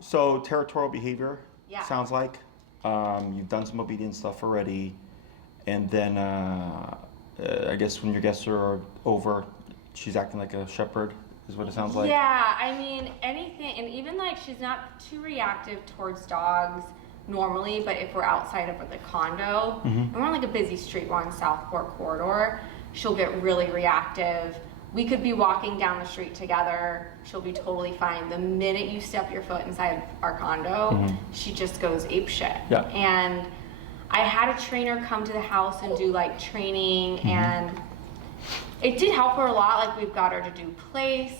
So territorial behavior, Yeah. sounds like. You've done some obedience stuff already. And then I guess when your guests are over, she's acting like a shepherd, is what it sounds like. Yeah, I mean, anything, and even like she's not too reactive towards dogs normally, but if we're outside of the condo, and we're on like a busy street, we're on Southport corridor, she'll get really reactive. We could be walking down the street together, she'll be totally fine. The minute you step your foot inside our condo, she just goes apeshit. Yeah. And I had a trainer come to the house and do like training, and it did help her a lot. Like we've got her to do place,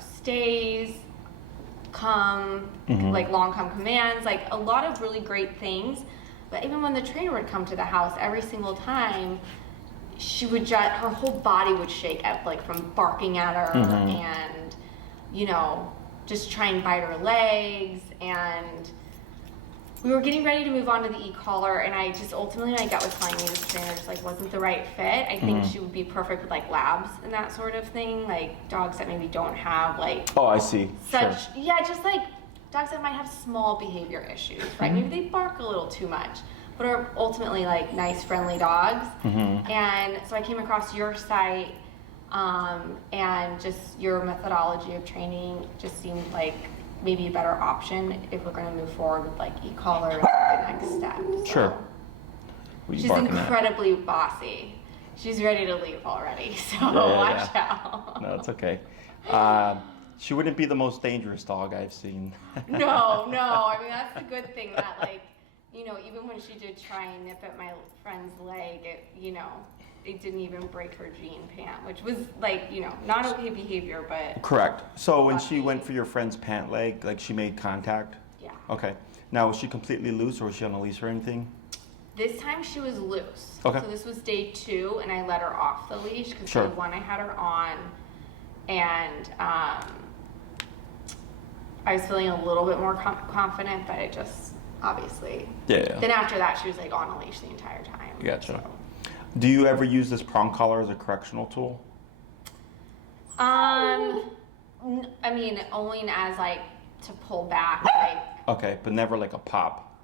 stays, come, like long come commands, like a lot of really great things. But even when the trainer would come to the house, every single time, she would just, her whole body would shake up, like from barking at her and, just try and bite her legs. And we were getting ready to move on to the e-collar, and I just ultimately, my gut was telling me this trainer just like wasn't the right fit. I think she would be perfect with like labs and that sort of thing, like dogs that maybe don't have like Oh, I see. such, Sure. yeah, just like dogs that might have small behavior issues, right? Maybe they bark a little too much, but are ultimately like nice, friendly dogs. And so I came across your site, and just your methodology of training just seemed like maybe a better option if we're going to move forward with like e-collar and the next step. So Sure. What are you she's barking at? incredibly bossy. She's ready to leave already, so Yeah, watch out. No, it's okay. She wouldn't be the most dangerous dog I've seen. No, I mean, that's the good thing that like, even when she did try and nip at my friend's leg, it didn't even break her jean pant, which was like, not okay behavior, but. Correct. So when she lucky. went for your friend's pant leg, like she made contact? Yeah. Okay. Now, was she completely loose or was she on a leash or anything? This time she was loose. Okay. So this was day 2, and I let her off the leash because Sure. day 1 I had her on, and I was feeling a little bit more confident, but it just obviously. Yeah. Then after that, she was like on a leash the entire time. Gotcha. So. Do you ever use this prong collar as a correctional tool? I mean, only as like to pull back, like. Okay, but never like a pop?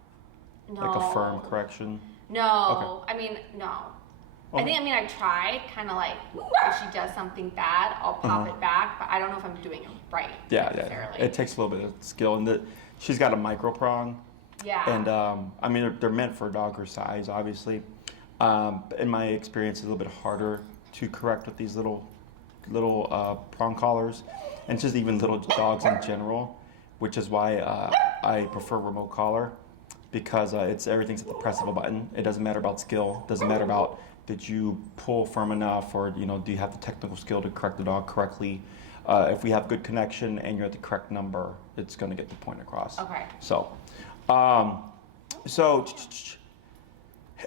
No. Like a firm correction? No. Okay. I mean, no. Oh. I tried, kind of like, if she does something bad, I'll pop it back, but I don't know if I'm doing it right Yeah. necessarily. It takes a little bit of skill, and she's got a micro prong. Yeah. And I mean, they're meant for a dog her size, obviously. In my experience, it's a little bit harder to correct with these little prong collars, and just even little dogs in general, which is why I prefer remote collar, because everything's at the press of a button. It doesn't matter about skill. It doesn't matter about did you pull firm enough, or do you have the technical skill to correct the dog correctly. If we have good connection and you're at the correct number, it's going to get the point across. Okay. So,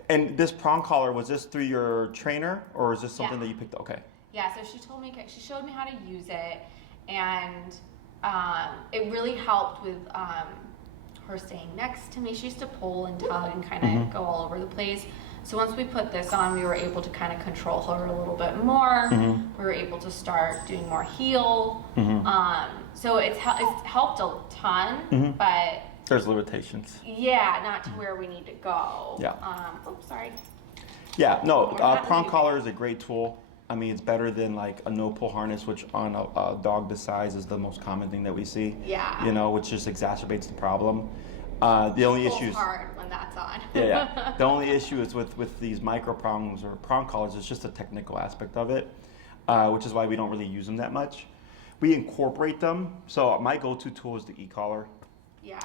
and this prong collar, was this through your trainer, or is this something that you picked up? Okay. Yeah, so she showed me how to use it, and it really helped with her staying next to me. She used to pull and tug and kind of go all over the place. So once we put this on, we were able to kind of control her a little bit more. We were able to start doing more heel. So it's helped a ton, but There's limitations. yeah, not to where we need to go. Yeah. Sorry. Yeah, no, We're not prong leaving. collar is a great tool. I mean, it's better than like a no-pull harness, which on a dog this size is the most common thing that we see. Yeah. Which just exacerbates the problem. The only Pulls issue is hard when that's on. yeah. The only issue is with these micro prongs or prong collars. It's just a technical aspect of it, which is why we don't really use them that much. We incorporate them. So my go-to tool is the e-collar. Yeah.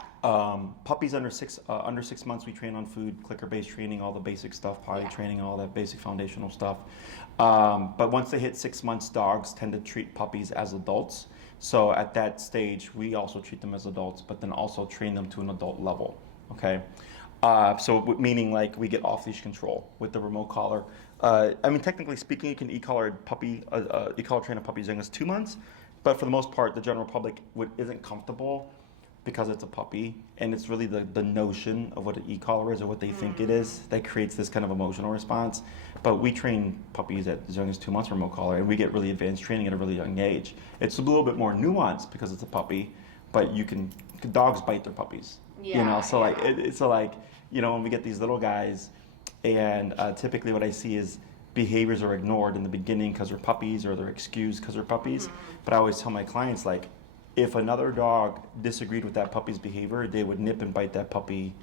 Puppies under 6 months, we train on food, clicker-based training, all the basic stuff, potty training, all that basic foundational stuff. But once they hit 6 months, dogs tend to treat puppies as adults. So at that stage, we also treat them as adults, but then also train them to an adult level. Okay. So meaning like we get off-leash control with the remote collar. I mean, technically speaking, you can e-collar train a puppy as young as 2 months, but for the most part, the general public isn't comfortable because it's a puppy, and it's really the notion of what an e-collar is or what they think it is that creates this kind of emotional response. But we train puppies at as young as 2 months remote collar, and we get really advanced training at a really young age. It's a little bit more nuanced because it's a puppy, but dogs bite their puppies. Yeah, So like, yeah. it's so like, when we get these little guys, and typically what I see is behaviors are ignored in the beginning because they're puppies, or they're excused because they're puppies. But I always tell my clients, like, if another dog disagreed with that puppy's behavior, they would nip and bite that puppy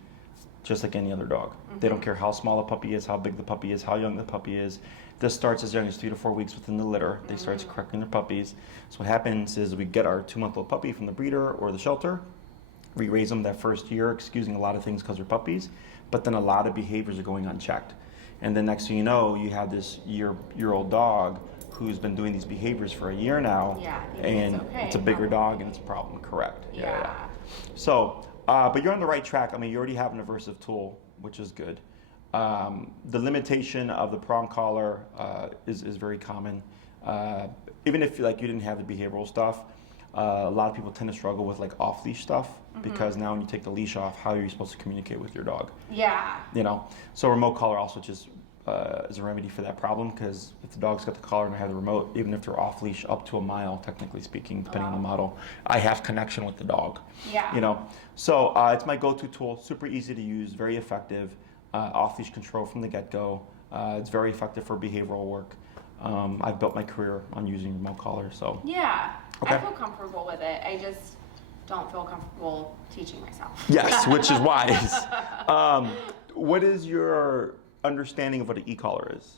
just like any other dog. They don't care how small a puppy is, how big the puppy is, how young the puppy is. This starts as young as 3 to 4 weeks within the litter. They start correcting their puppies. So what happens is we get our 2-month-old puppy from the breeder or the shelter. We raise them that first year, excusing a lot of things because they're puppies, but then a lot of behaviors are going unchecked. And then next thing you know, you have this year-old dog who's been doing these behaviors for a year now, and it's a bigger dog and it's a problem, correct? Yeah. So, but you're on the right track. I mean, you already have an aversive tool, which is good. The limitation of the prong collar is very common. Even if you didn't have the behavioral stuff, a lot of people tend to struggle with like off-leash stuff because now when you take the leash off, how are you supposed to communicate with your dog? Yeah. So remote collar also just is a remedy for that problem, because if the dog's got the collar and I have the remote, even if they're off-leash up to a mile, technically speaking, depending on the model, I have connection with the dog. Yeah. So it's my go-to tool, super easy to use, very effective, off-leash control from the get-go. It's very effective for behavioral work. I've built my career on using remote collar, so. Yeah, Okay. I feel comfortable with it. I just don't feel comfortable teaching myself. Yes, which is wise. What is your understanding of what an e-collar is?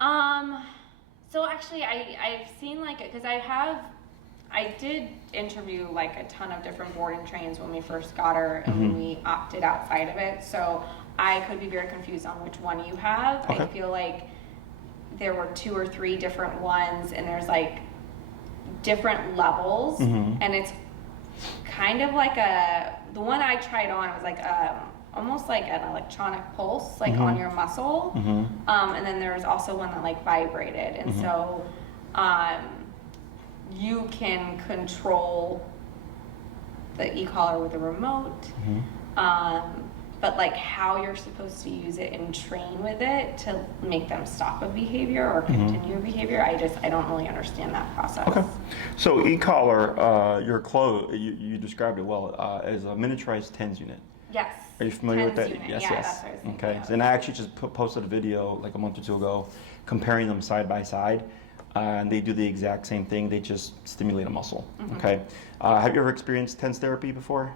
So actually I've seen because I did interview like a ton of different board and trains when we first got her and when we opted outside of it. So I could be very confused on which one you have. Okay. I feel like there were 2 or 3 different ones, and there's like different levels, and it's kind of like the one I tried on was like almost like an electronic pulse, like on your muscle, and then there was also one that like vibrated, and so you can control the e-collar with a remote, but like how you're supposed to use it and train with it to make them stop a behavior or continue a behavior, I don't really understand that process. Okay. So e-collar, you described it well, as a miniaturized TENS unit. Yes. Are you familiar with that? TENS unit. Yes, Yeah, yes. that's what I was thinking Okay. of. And I actually just posted a video like a month or 2 ago comparing them side by side. And they do the exact same thing. They just stimulate a muscle. Okay. Have you ever experienced TENS therapy before?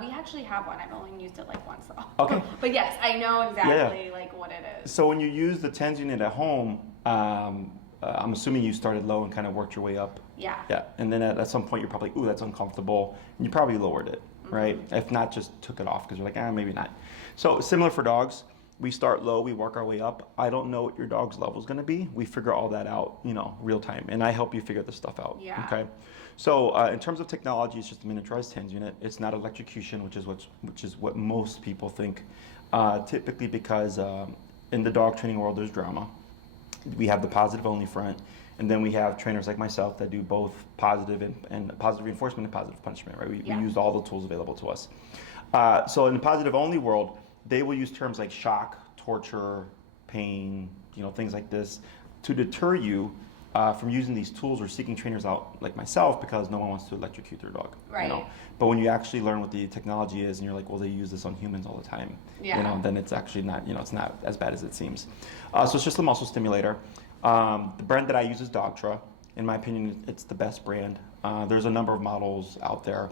We actually have one. I've only used it like once though. Okay. But yes, I know exactly like what it is. So when you use the TENS unit at home, I'm assuming you started low and kind of worked your way up. Yeah. Yeah. And then at some point you're probably, ooh, that's uncomfortable. And you probably lowered it, right? If not, just took it off because you're like, maybe not. So similar for dogs. We start low, we work our way up. I don't know what your dog's level is going to be. We figure all that out, real time. And I help you figure this stuff out. Yeah. Okay. So in terms of technology, it's just a miniaturized TENS unit. It's not electrocution, which is what most people think. Typically because in the dog training world, there's drama. We have the positive only front, and then we have trainers like myself that do both positive and positive reinforcement and positive punishment. Right. We use all the tools available to us. So in the positive only world, they will use terms like shock, torture, pain, things like this to deter you from using these tools or seeking trainers out like myself, because no one wants to electrocute their dog. Right. But when you actually learn what the technology is and you're like, well, they use this on humans all the time, then it's actually not, it's not as bad as it seems. So it's just a muscle stimulator. The brand that I use is Dogtra. In my opinion, it's the best brand. There's a number of models out there,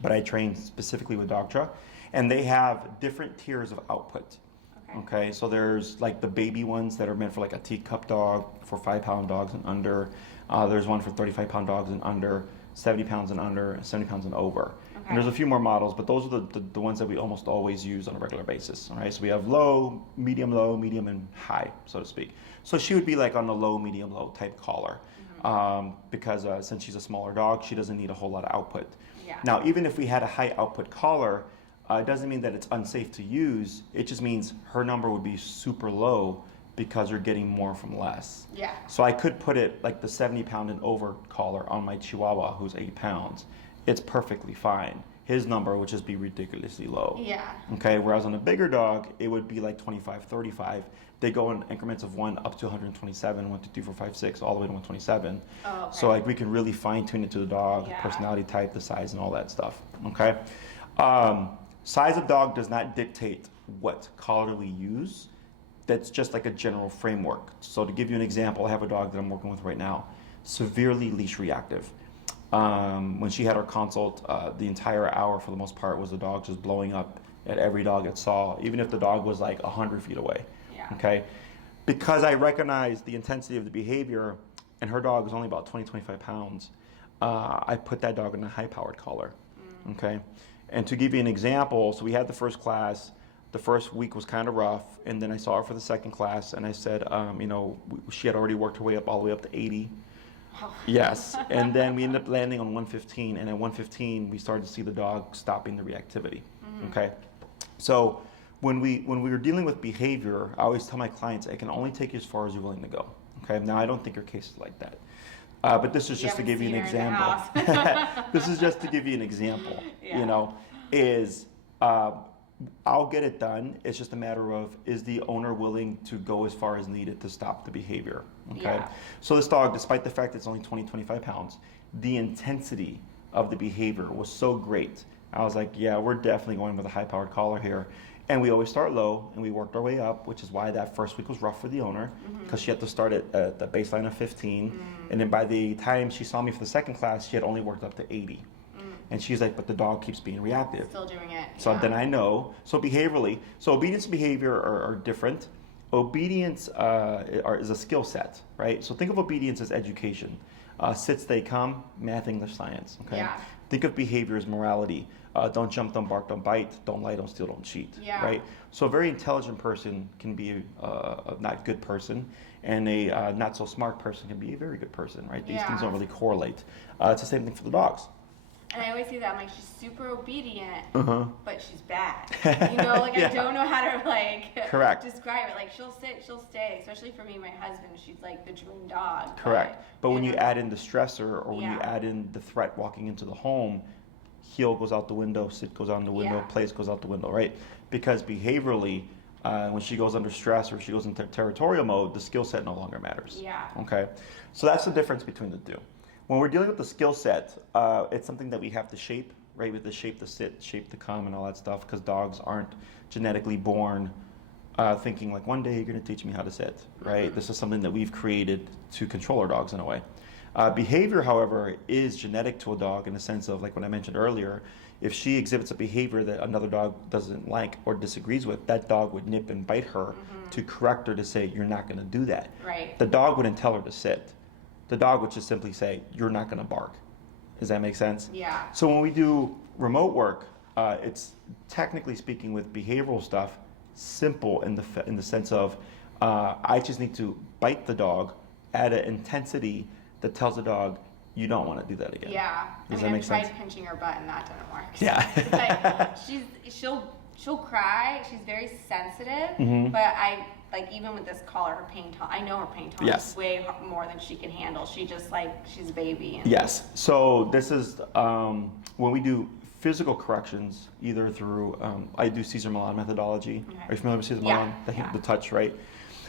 but I train specifically with Dogtra. And they have different tiers of output. Okay, so there's like the baby ones that are meant for like a teacup dog, for 5-pound dogs and under. There's one for 35-pound dogs and under, 70 pounds and under, 70 pounds and over. And there's a few more models, but those are the ones that we almost always use on a regular basis. All right, so we have low, medium, and high, so to speak. So she would be like on the low, medium, low type collar, because since she's a smaller dog, she doesn't need a whole lot of output. Yeah. Now, even if we had a high output collar, it doesn't mean that it's unsafe to use. It just means her number would be super low because you're getting more from less. Yeah. So I could put it like the 70-pound and over collar on my Chihuahua who's 8 pounds. It's perfectly fine. his number would just be ridiculously low. Yeah. Okay, whereas on a bigger dog, it would be like 25, 35. They go in increments of 1 up to 127, 1, 2, 3, 4, 5, 6, all the way to 127. Oh, okay. So like we can really fine tune it to the dog, Yeah. personality type, the size, and all that stuff. Okay, size of dog does not dictate what collar we use. That's just like a general framework. So to give you an example, I have a dog that I'm working with right now, severely leash reactive. When she had her consult, the entire hour for the most part was the dog just blowing up at every dog it saw, even if the dog was like 100 feet away. Yeah. Okay, because I recognized the intensity of the behavior, and her dog was only about 20, 25 pounds, I put that dog in a high-powered collar. Okay, and to give you an example, so we had the first class. The first week was kind of rough, and then I saw her for the second class, and I said, she had already worked her way up all the way up to 80. Oh. Yes, and then we ended up landing on 115, and at 115 we started to see the dog stopping the reactivity. Okay, so when we were dealing with behavior, I always tell my clients, I can only take you as far as you're willing to go. Okay, now I don't think your case is like that, but this is just to give you an example. This is just to give you an example. Yeah. I'll get it done. It's just a matter of, is the owner willing to go as far as needed to stop the behavior? Okay. Yeah. So this dog, despite the fact it's only 20, 25 pounds, the intensity of the behavior was so great. I was like, yeah, we're definitely going with a high-powered collar here. And we always start low, and we worked our way up, which is why that first week was rough for the owner, because she had to start at the baseline of 15. And then by the time she saw me for the second class, she had only worked up to 80. And she's like, but the dog keeps being reactive. Still doing it. So then I know. So behaviorally, so obedience and behavior are different. Obedience is a skill set, right? So think of obedience as education. Sit, stay, come, math, English, science. Okay. Yeah. Think of behavior as morality. Don't jump, don't bark, don't bite, don't lie, don't steal, don't cheat. Yeah. Right. So a very intelligent person can be a not good person, and a not so smart person can be a very good person. Right. These things don't really correlate. It's the same thing for the dogs. And I always say that, I'm like, she's super obedient, Uh-huh. but she's bad. I don't know how to Correct. describe it. Like, she'll sit, she'll stay. Especially for me, my husband, she's like the dream dog. Correct. But when you add in the stressor, or when you Yeah. add in the threat walking into the home, heel goes out the window, sit goes out the window, Yeah. place goes out the window, right? Because behaviorally, when she goes under stress or she goes into territorial mode, the skill set no longer matters. Yeah. Okay. So that's the difference between the two. When we're dealing with the skill set, it's something that we have to shape, right? We have to shape the sit, shape the come, and all that stuff, because dogs aren't genetically born thinking like, one day you're going to teach me how to sit, right? This is something that we've created to control our dogs in a way. Behavior, however, is genetic to a dog in the sense of, like what I mentioned earlier, if she exhibits a behavior that another dog doesn't like or disagrees with, that dog would nip and bite her to correct her, to say, you're not going to do that. Right. The dog wouldn't tell her to sit. The dog would just simply say, you're not going to bark. Does that make sense? Yeah. So when we do remote work, it's technically speaking with behavioral stuff, simple in the sense of I just need to bite the dog at an intensity that tells the dog, you don't want to do that again. Yeah. Does I that mean, make I tried sense? pinching her butt and that didn't work. Yeah. She'll cry. She's very sensitive, but even with this collar, her pain tolerance, I know her pain tolerance Yes. is way more than she can handle. She just she's a baby. And Yes. So this is when we do physical corrections, either through I do Cesar Millan methodology. Okay. Are you familiar with Cesar Yeah. Millan? Yeah. The touch, right?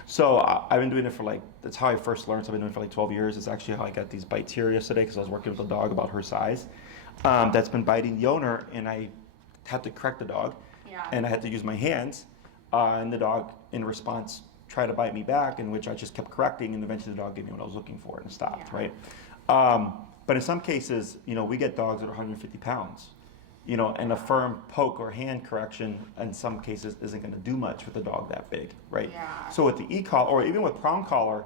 So I've been doing it for that's how I first learned. So I've been doing it for 12 years. It's actually how I got these bites here yesterday, because I was working with a dog about her size that's been biting the owner, and I had to correct the dog. Yeah. And I had to use my hands, and the dog, in response, tried to bite me back, in which I just kept correcting, and eventually the dog gave me what I was looking for and stopped, Yeah. right? But in some cases, we get dogs that are 150 pounds, and a firm poke or hand correction in some cases isn't going to do much with a dog that big, right? Yeah. So with the e-collar, or even with prong collar,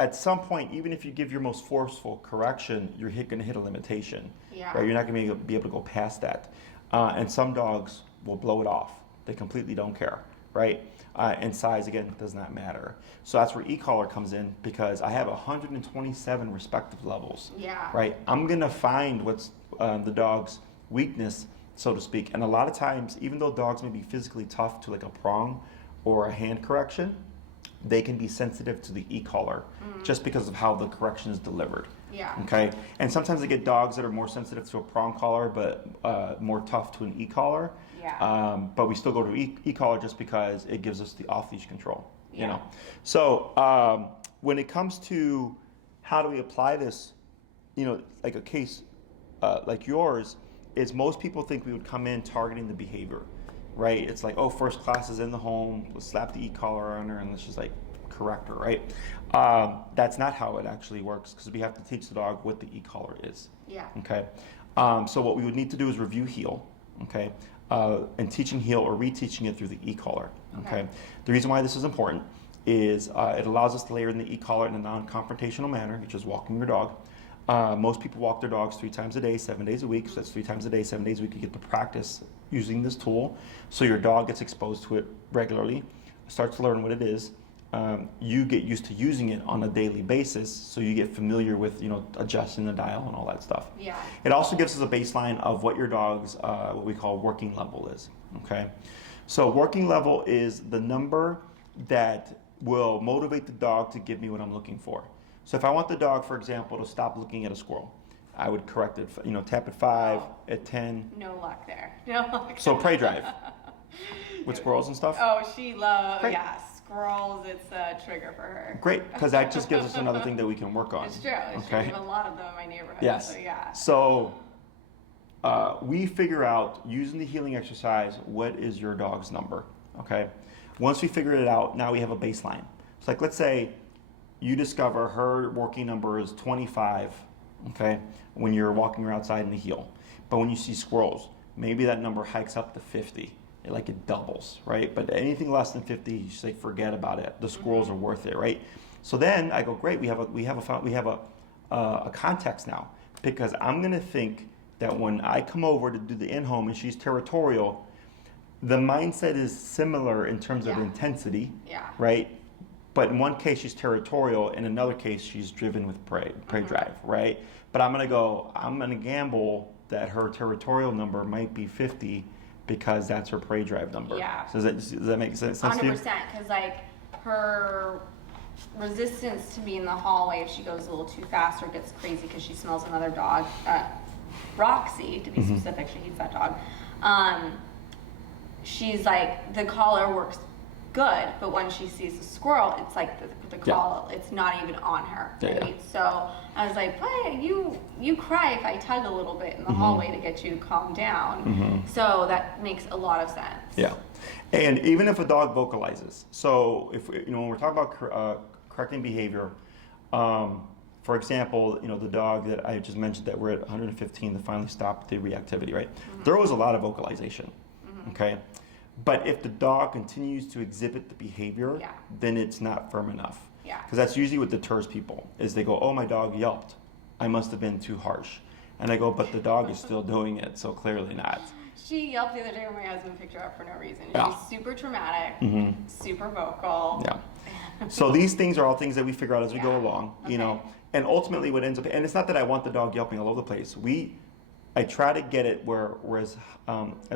at some point, even if you give your most forceful correction, you're going to hit a limitation, Yeah. right? You're not going to be able to go past that. And some dogs will blow it off. They completely don't care, right? And size, again, does not matter. So that's where e-collar comes in, because I have 127 respective levels, Yeah. right? I'm going to find what's the dog's weakness, so to speak. And a lot of times, even though dogs may be physically tough to like a prong or a hand correction, they can be sensitive to the e-collar just because of how the correction is delivered. Yeah. Okay. And sometimes they get dogs that are more sensitive to a prong collar, but more tough to an e-collar. Yeah. But we still go to e-collar just because it gives us the off-leash control. Yeah. You know. So when it comes to how do we apply this, you know, like a case like yours, is most people think we would come in targeting the behavior, right? It's like, oh, first class is in the home, let's slap the e-collar on her and let's just like correct her, right? That's not how it actually works, because we have to teach the dog what the e-collar is. Yeah. Okay. So what we would need to do is review heel, okay, and teaching heel or reteaching it through the e-collar. Okay. The reason why this is important is it allows us to layer in the e-collar in a non-confrontational manner, which is walking your dog. Most people walk their dogs 3 times a day, 7 days a week. So that's 3 times a day, 7 days a week. You get to practice using this tool. So your dog gets exposed to it regularly, starts to learn what it is. You get used to using it on a daily basis. So you get familiar with, you know, adjusting the dial and all that stuff. Yeah. It also gives us a baseline of what your dog's, what we call working level is. Okay. So working level is the number that will motivate the dog to give me what I'm looking for. So if I want the dog, for example, to stop looking at a squirrel, I would correct it, you know, tap at 5, at 10. No luck there. No luck. So prey drive with squirrels and stuff. Oh, she loves, Great. yeah, squirrels. It's a trigger for her. Great, because that just gives us another thing that we can work on. It's true. It's true. We have a lot of them in my neighborhood. Yes. So yeah. So we figure out, using the healing exercise, what is your dog's number, okay? Once we figure it out, now we have a baseline. It's like, let's say you discover her working number is 25, okay, when you're walking her outside in the heel. But when you see squirrels, maybe that number hikes up to 50. It doubles, right? But anything less than 50, you just like forget about it. The squirrels are worth it, right? So then I go, great, we have a context now, because I'm gonna think that when I come over to do the in-home and she's territorial, the mindset is similar in terms of intensity, right? But in one case she's territorial, in another case she's driven with prey drive, right? But I'm gonna gamble that her territorial number might be 50 because that's her prey drive number. Yeah. So does that make sense to you? 100%, because like her resistance to be in the hallway if she goes a little too fast or gets crazy because she smells another dog, Roxy to be specific, she hates that dog. She's like, the collar works good, but when she sees a squirrel, it's like the collar, it's not even on her, right? So I was like, hey, you cry if I tug a little bit in the hallway to get you to calm down. So that makes a lot of sense. Yeah, and even if a dog vocalizes, so if when we're talking about correcting behavior, for example, the dog that I just mentioned that we're at 115 that finally stopped the reactivity, right? There was a lot of vocalization, okay? But if the dog continues to exhibit the behavior, then it's not firm enough. Yeah. Because that's usually what deters people, is they go, oh, my dog yelped. I must have been too harsh. And I go, but the dog is still doing it, so clearly not. She yelped the other day when my husband picked her up for no reason. Yeah. She's super traumatic, super vocal. Yeah. So these things are all things that we figure out as we go along, and ultimately what ends up, and it's not that I want the dog yelping all over the place. I try to get it where as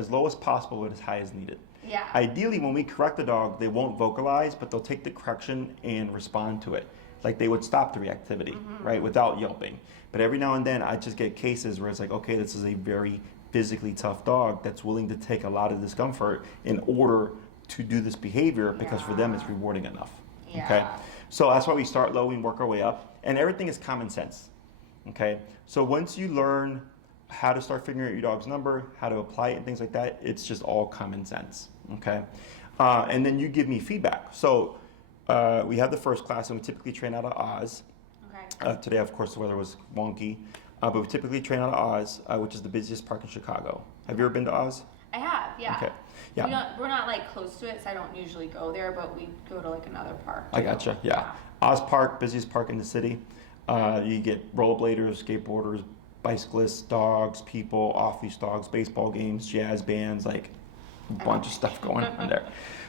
low as possible but as high as needed. Yeah. Ideally, when we correct the dog, they won't vocalize, but they'll take the correction and respond to it. Like they would stop the reactivity, right, without yelping. But every now and then, I just get cases where it's like, okay, this is a very physically tough dog that's willing to take a lot of discomfort in order to do this behavior because for them it's rewarding enough. Yeah. Okay. So that's why we start low and work our way up, and everything is common sense. Okay. So once you learn how to start figuring out your dog's number, how to apply it and things like that, it's just all common sense, okay? And then you give me feedback. So we have the first class, and we typically train out of Oz. Okay. Today, of course, the weather was wonky, but we typically train out of Oz, which is the busiest park in Chicago. Have you ever been to Oz? I have, yeah. Okay. Yeah. We're not like close to it, so I don't usually go there, but we go to like another park. I gotcha, yeah. Oz Park, busiest park in the city. You get rollerbladers, skateboarders, bicyclists, dogs, people, off-leash dogs, baseball games, jazz bands, like a bunch of stuff going on there.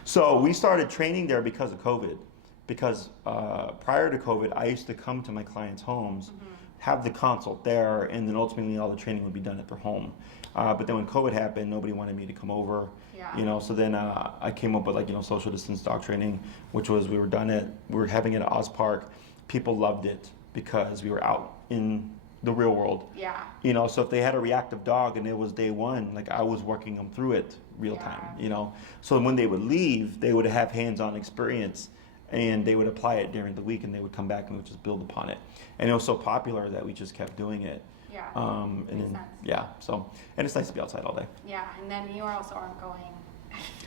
So we started training there because of COVID. Because prior to COVID, I used to come to my clients' homes have the consult there, and then ultimately all the training would be done at their home. But then when COVID happened, nobody wanted me to come over. Yeah. So then I came up with social distance dog training, which was we were having it at Oz Park. People loved it because we were out in the real world. Yeah. So if they had a reactive dog and it was day one, like I was working them through it real time. So when they would leave, they would have hands-on experience, and they would apply it during the week, and they would come back and we would just build upon it. And it was so popular that we just kept doing it. Yeah. And then, and it's nice to be outside all day. Yeah, and then you also aren't going.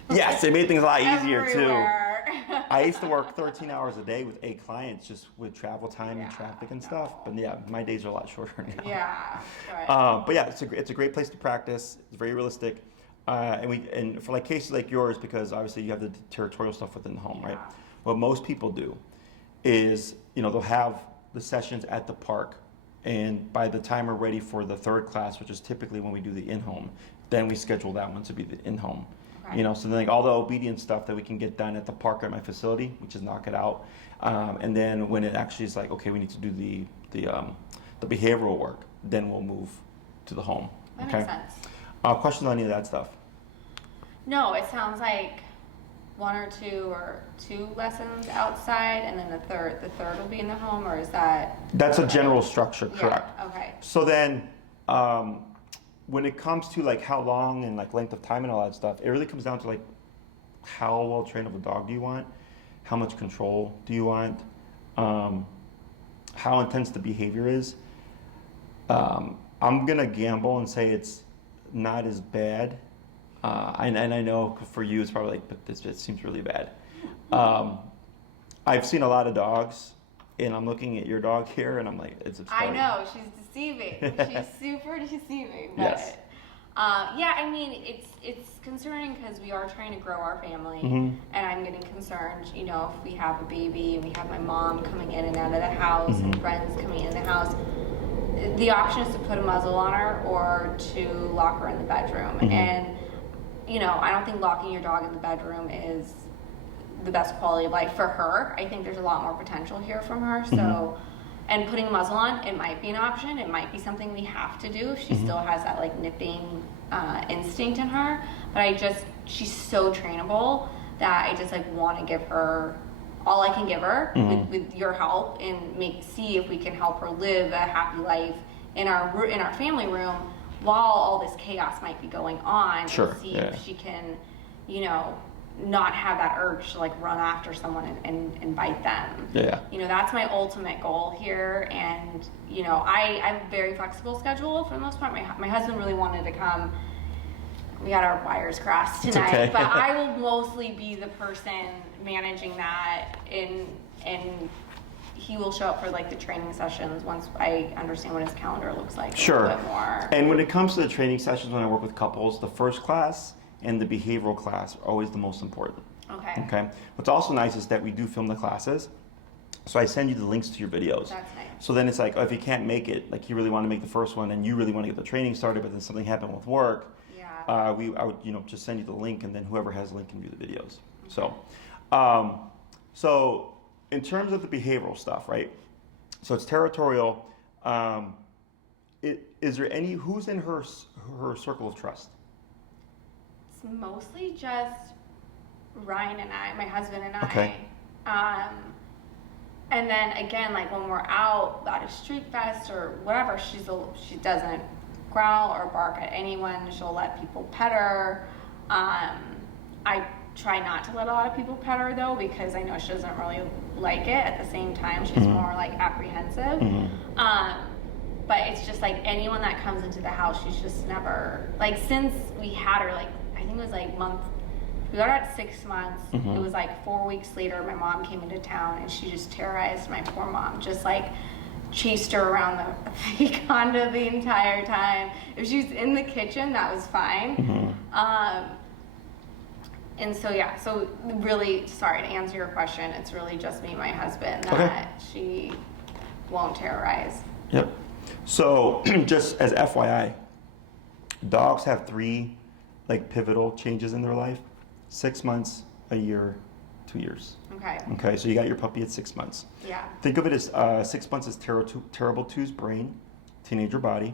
Yes, it made things a lot easier everywhere. too. I used to work 13 hours a day with 8 clients just with travel time and traffic and stuff. But yeah, my days are a lot shorter now. Yeah. But yeah, it's a great place to practice. It's very realistic. And for like cases like yours, because obviously you have the territorial stuff within the home, right? What most people do is, they'll have the sessions at the park, and by the time we're ready for the 3rd class, which is typically when we do the in-home, then we schedule that one to be the in-home. Okay. So then all the obedience stuff that we can get done at the park or at my facility, we just knock it out. And then when it actually is like, okay, we need to do the behavioral work, then we'll move to the home. That okay? makes sense. Questions on any of that stuff? No, it sounds like 1 or 2 lessons outside, and then the third will be in the home, or is that? That's a general structure, correct? Yeah, okay. So then, when it comes to like how long and like length of time and all that stuff, it really comes down to like how well trained of a dog do you want, how much control do you want, how intense the behavior is. I'm gonna gamble and say it's not as bad. And I know for you it's probably like, but this just seems really bad. I've seen a lot of dogs, and I'm looking at your dog here, and I'm like, it's upsetting. I know, she's deceiving. She's super deceiving. But, Yes. I mean, it's concerning because we are trying to grow our family, and I'm getting concerned, if we have a baby and we have my mom coming in and out of the house and friends coming in the house. The option is to put a muzzle on her or to lock her in the bedroom. And, I don't think locking your dog in the bedroom is the best quality of life for her. I think there's a lot more potential here from her. So, and putting a muzzle on, it might be an option. It might be something we have to do if she still has that like nipping instinct in her. But she's so trainable that I just like want to give her all I can give her with your help, and see if we can help her live a happy life in our family room while all this chaos might be going on. Sure. And see if she can, not have that urge to like run after someone and bite them. Yeah. That's my ultimate goal here. And, I have a very flexible schedule for the most part. My husband really wanted to come. We got our wires crossed tonight, okay. But I will mostly be the person managing that, and he will show up for like the training sessions once I understand what his calendar looks like a little bit more. And when it comes to the training sessions, when I work with couples, the first class and the behavioral class are always the most important. Okay. What's also nice is that we do film the classes, so I send you the links to your videos. That's nice. So then it's like, if you can't make it, like you really want to make the first one and you really want to get the training started, but then something happened with work. I would just send you the link, and then whoever has the link can view the videos. So, so in terms of the behavioral stuff, right? So it's territorial. Is there who's in her circle of trust? It's mostly just Ryan and I, my husband and I. Okay. And then again, like when we're out at a street fest or whatever, she doesn't growl or bark at anyone. She'll let people pet her. I try not to let a lot of people pet her though, because I know she doesn't really like it. At the same time, she's more like apprehensive. But it's just like anyone that comes into the house, she's just never, like since we had her, like I think it was like we got her at 6 months. It was like 4 weeks later, my mom came into town and she just terrorized my poor mom. Just like chased her around the condo the entire time. If she was in the kitchen, that was fine. And so so really, sorry to answer your question, it's really just me and my husband that she won't terrorize. Yep. So just as FYI, dogs have 3 like pivotal changes in their life: 6 months, a year, 2 years. Okay. Okay, so you got your puppy at 6 months. Yeah. Think of it as 6 months is terrible two's brain, teenager body.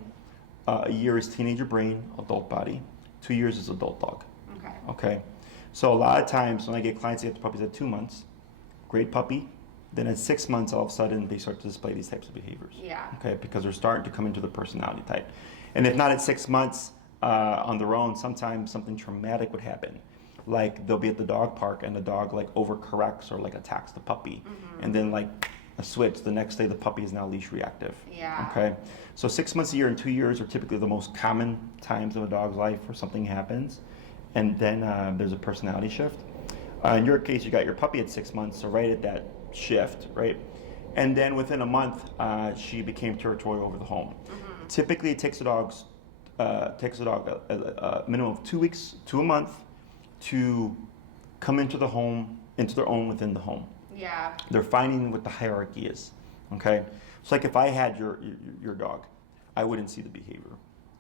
A year is teenager brain, adult body. 2 years is adult dog. Okay. Okay, so a lot of times when I get clients that get the puppies at 2 months, great puppy. Then at 6 months, all of a sudden they start to display these types of behaviors. Yeah. Okay, because they're starting to come into the personality type. And if not at 6 months on their own, sometimes something traumatic would happen. Like they'll be at the dog park and the dog like overcorrects or like attacks the puppy. And then like a switch, the next day the puppy is now leash reactive. Yeah. Okay, so 6 months a year and 2 years are typically the most common times of a dog's life where something happens. And then there's a personality shift. In your case, you got your puppy at 6 months, so right at that shift, right? And then within a month, she became territorial over the home. Typically, it takes a dog a minimum of 2 weeks to a month to come into the home, into their own within the home. Yeah. They're finding what the hierarchy is. Okay, so like if I had your dog, I wouldn't see the behavior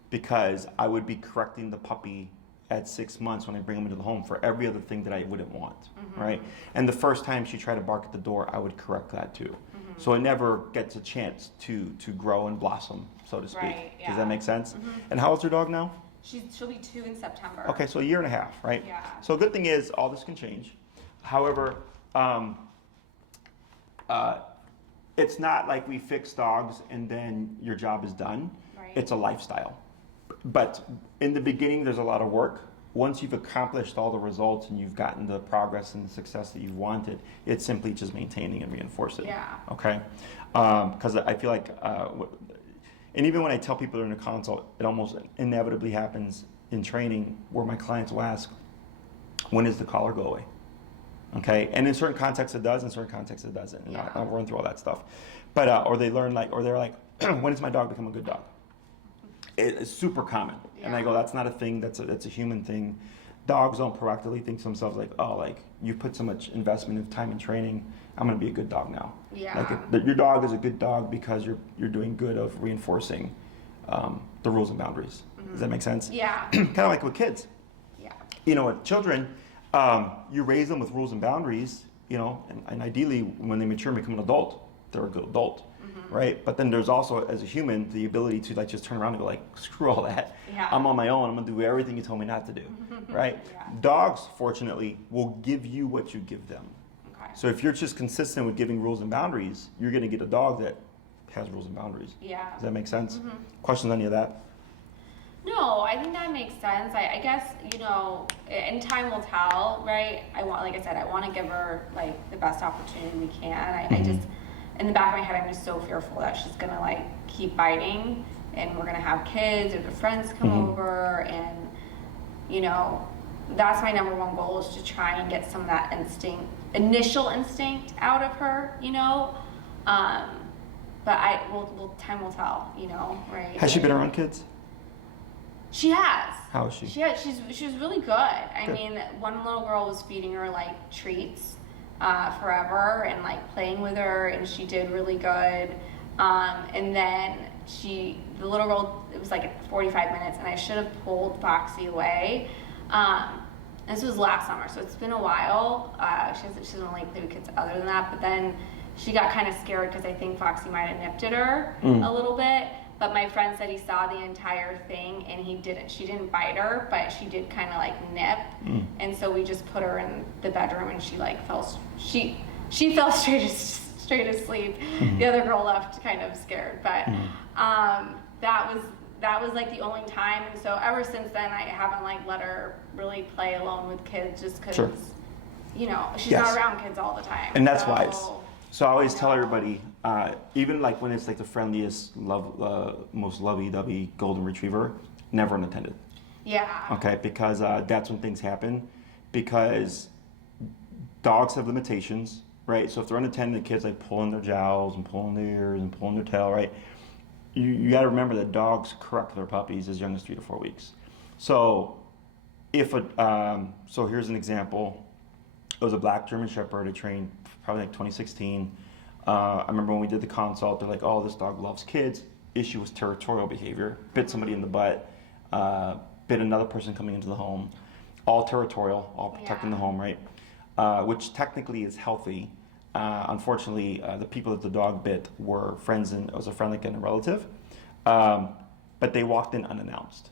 because I would be correcting the puppy at 6 months when I bring them into the home for every other thing that I wouldn't want, right? And the first time she tried to bark at the door, I would correct that too. So it never gets a chance to grow and blossom, so to speak. Right, yeah. Does that make sense? And how old's your dog now? She'll be 2 in September. Okay, so a year and a half, right? Yeah. So the good thing is all this can change. However, it's not like we fix dogs and then your job is done. Right. It's a lifestyle. But in the beginning, there's a lot of work. Once you've accomplished all the results and you've gotten the progress and the success that you've wanted, it's simply just maintaining and reinforcing. Yeah. Okay? Because I feel like, and even when I tell people they're in a consult, it almost inevitably happens in training where my clients will ask, when does the collar go away? Okay? And in certain contexts it does, in certain contexts it doesn't. And Yeah. I'll run through all that stuff. But, or they learn like, or they're like, when does my dog become a good dog? It's super common. Yeah. And I go, that's not a thing, that's a human thing. Dogs don't proactively think to themselves like, oh, like you put so much investment of time and training, I'm gonna be a good dog now. Yeah. Like your dog is a good dog because you're doing good of reinforcing the rules and boundaries. Does that make sense? Yeah. Kind of like with kids. Yeah. You know, with children, you raise them with rules and boundaries, you know, and ideally when they mature and become an adult, they're a good adult. Right, but then there's also, as a human, the ability to like just turn around and go like, screw all that. Yeah. I'm on my own. I'm gonna do everything you told me not to do. Right? Yeah. Dogs, fortunately, will give you what you give them. Okay. So if you're just consistent with giving rules and boundaries, you're gonna get a dog that has rules and boundaries. Yeah. Does that make sense? Questions on any of that? No, I think that makes sense. I guess, you know, and time will tell, right? Like I said, I want to give her like the best opportunity we can. I just, in the back of my head, I'm just so fearful that she's gonna like keep biting, and we're gonna have kids or the friends come over, and you know, that's my number one goal, is to try and get some of that initial instinct out of her, you know. But time will tell, you know, right? Has she been around kids? She has. How is she? She was really good. I mean, one little girl was feeding her like treats forever and like playing with her, and she did really good. And then the little girl, it was like 45 minutes, and I should have pulled Foxy away. This was last summer, so it's been a while. She doesn't like the kids other than that, but then she got kind of scared because I think Foxy might have nipped at her a little bit. But my friend said he saw the entire thing, and she didn't bite her, but she did kind of like nip. And so we just put her in the bedroom, and she like she fell straight asleep. The other girl left kind of scared, but that was like the only time. And so ever since then, I haven't like let her really play alone with kids, just because you know, she's not around kids all the time. And that's wise. So I always tell everybody, even like when it's like the friendliest, most lovey-dovey golden retriever, never unattended. Yeah. Okay, because that's when things happen. Because dogs have limitations, right? So if they're unattended, the kids like pulling their jowls and pulling their ears and pulling their tail, right? You got to remember that dogs correct their puppies as young as 3 to 4 weeks. So so here's an example. It was a black German Shepherd I trained probably like 2016. I remember when we did the consult, they're like, oh, this dog loves kids. Issue was territorial behavior. Bit somebody in the butt, bit another person coming into the home. All territorial, all protecting the home, right? which technically is healthy. Unfortunately, the people that the dog bit were friends, and it was a friend like and a relative. But they walked in unannounced,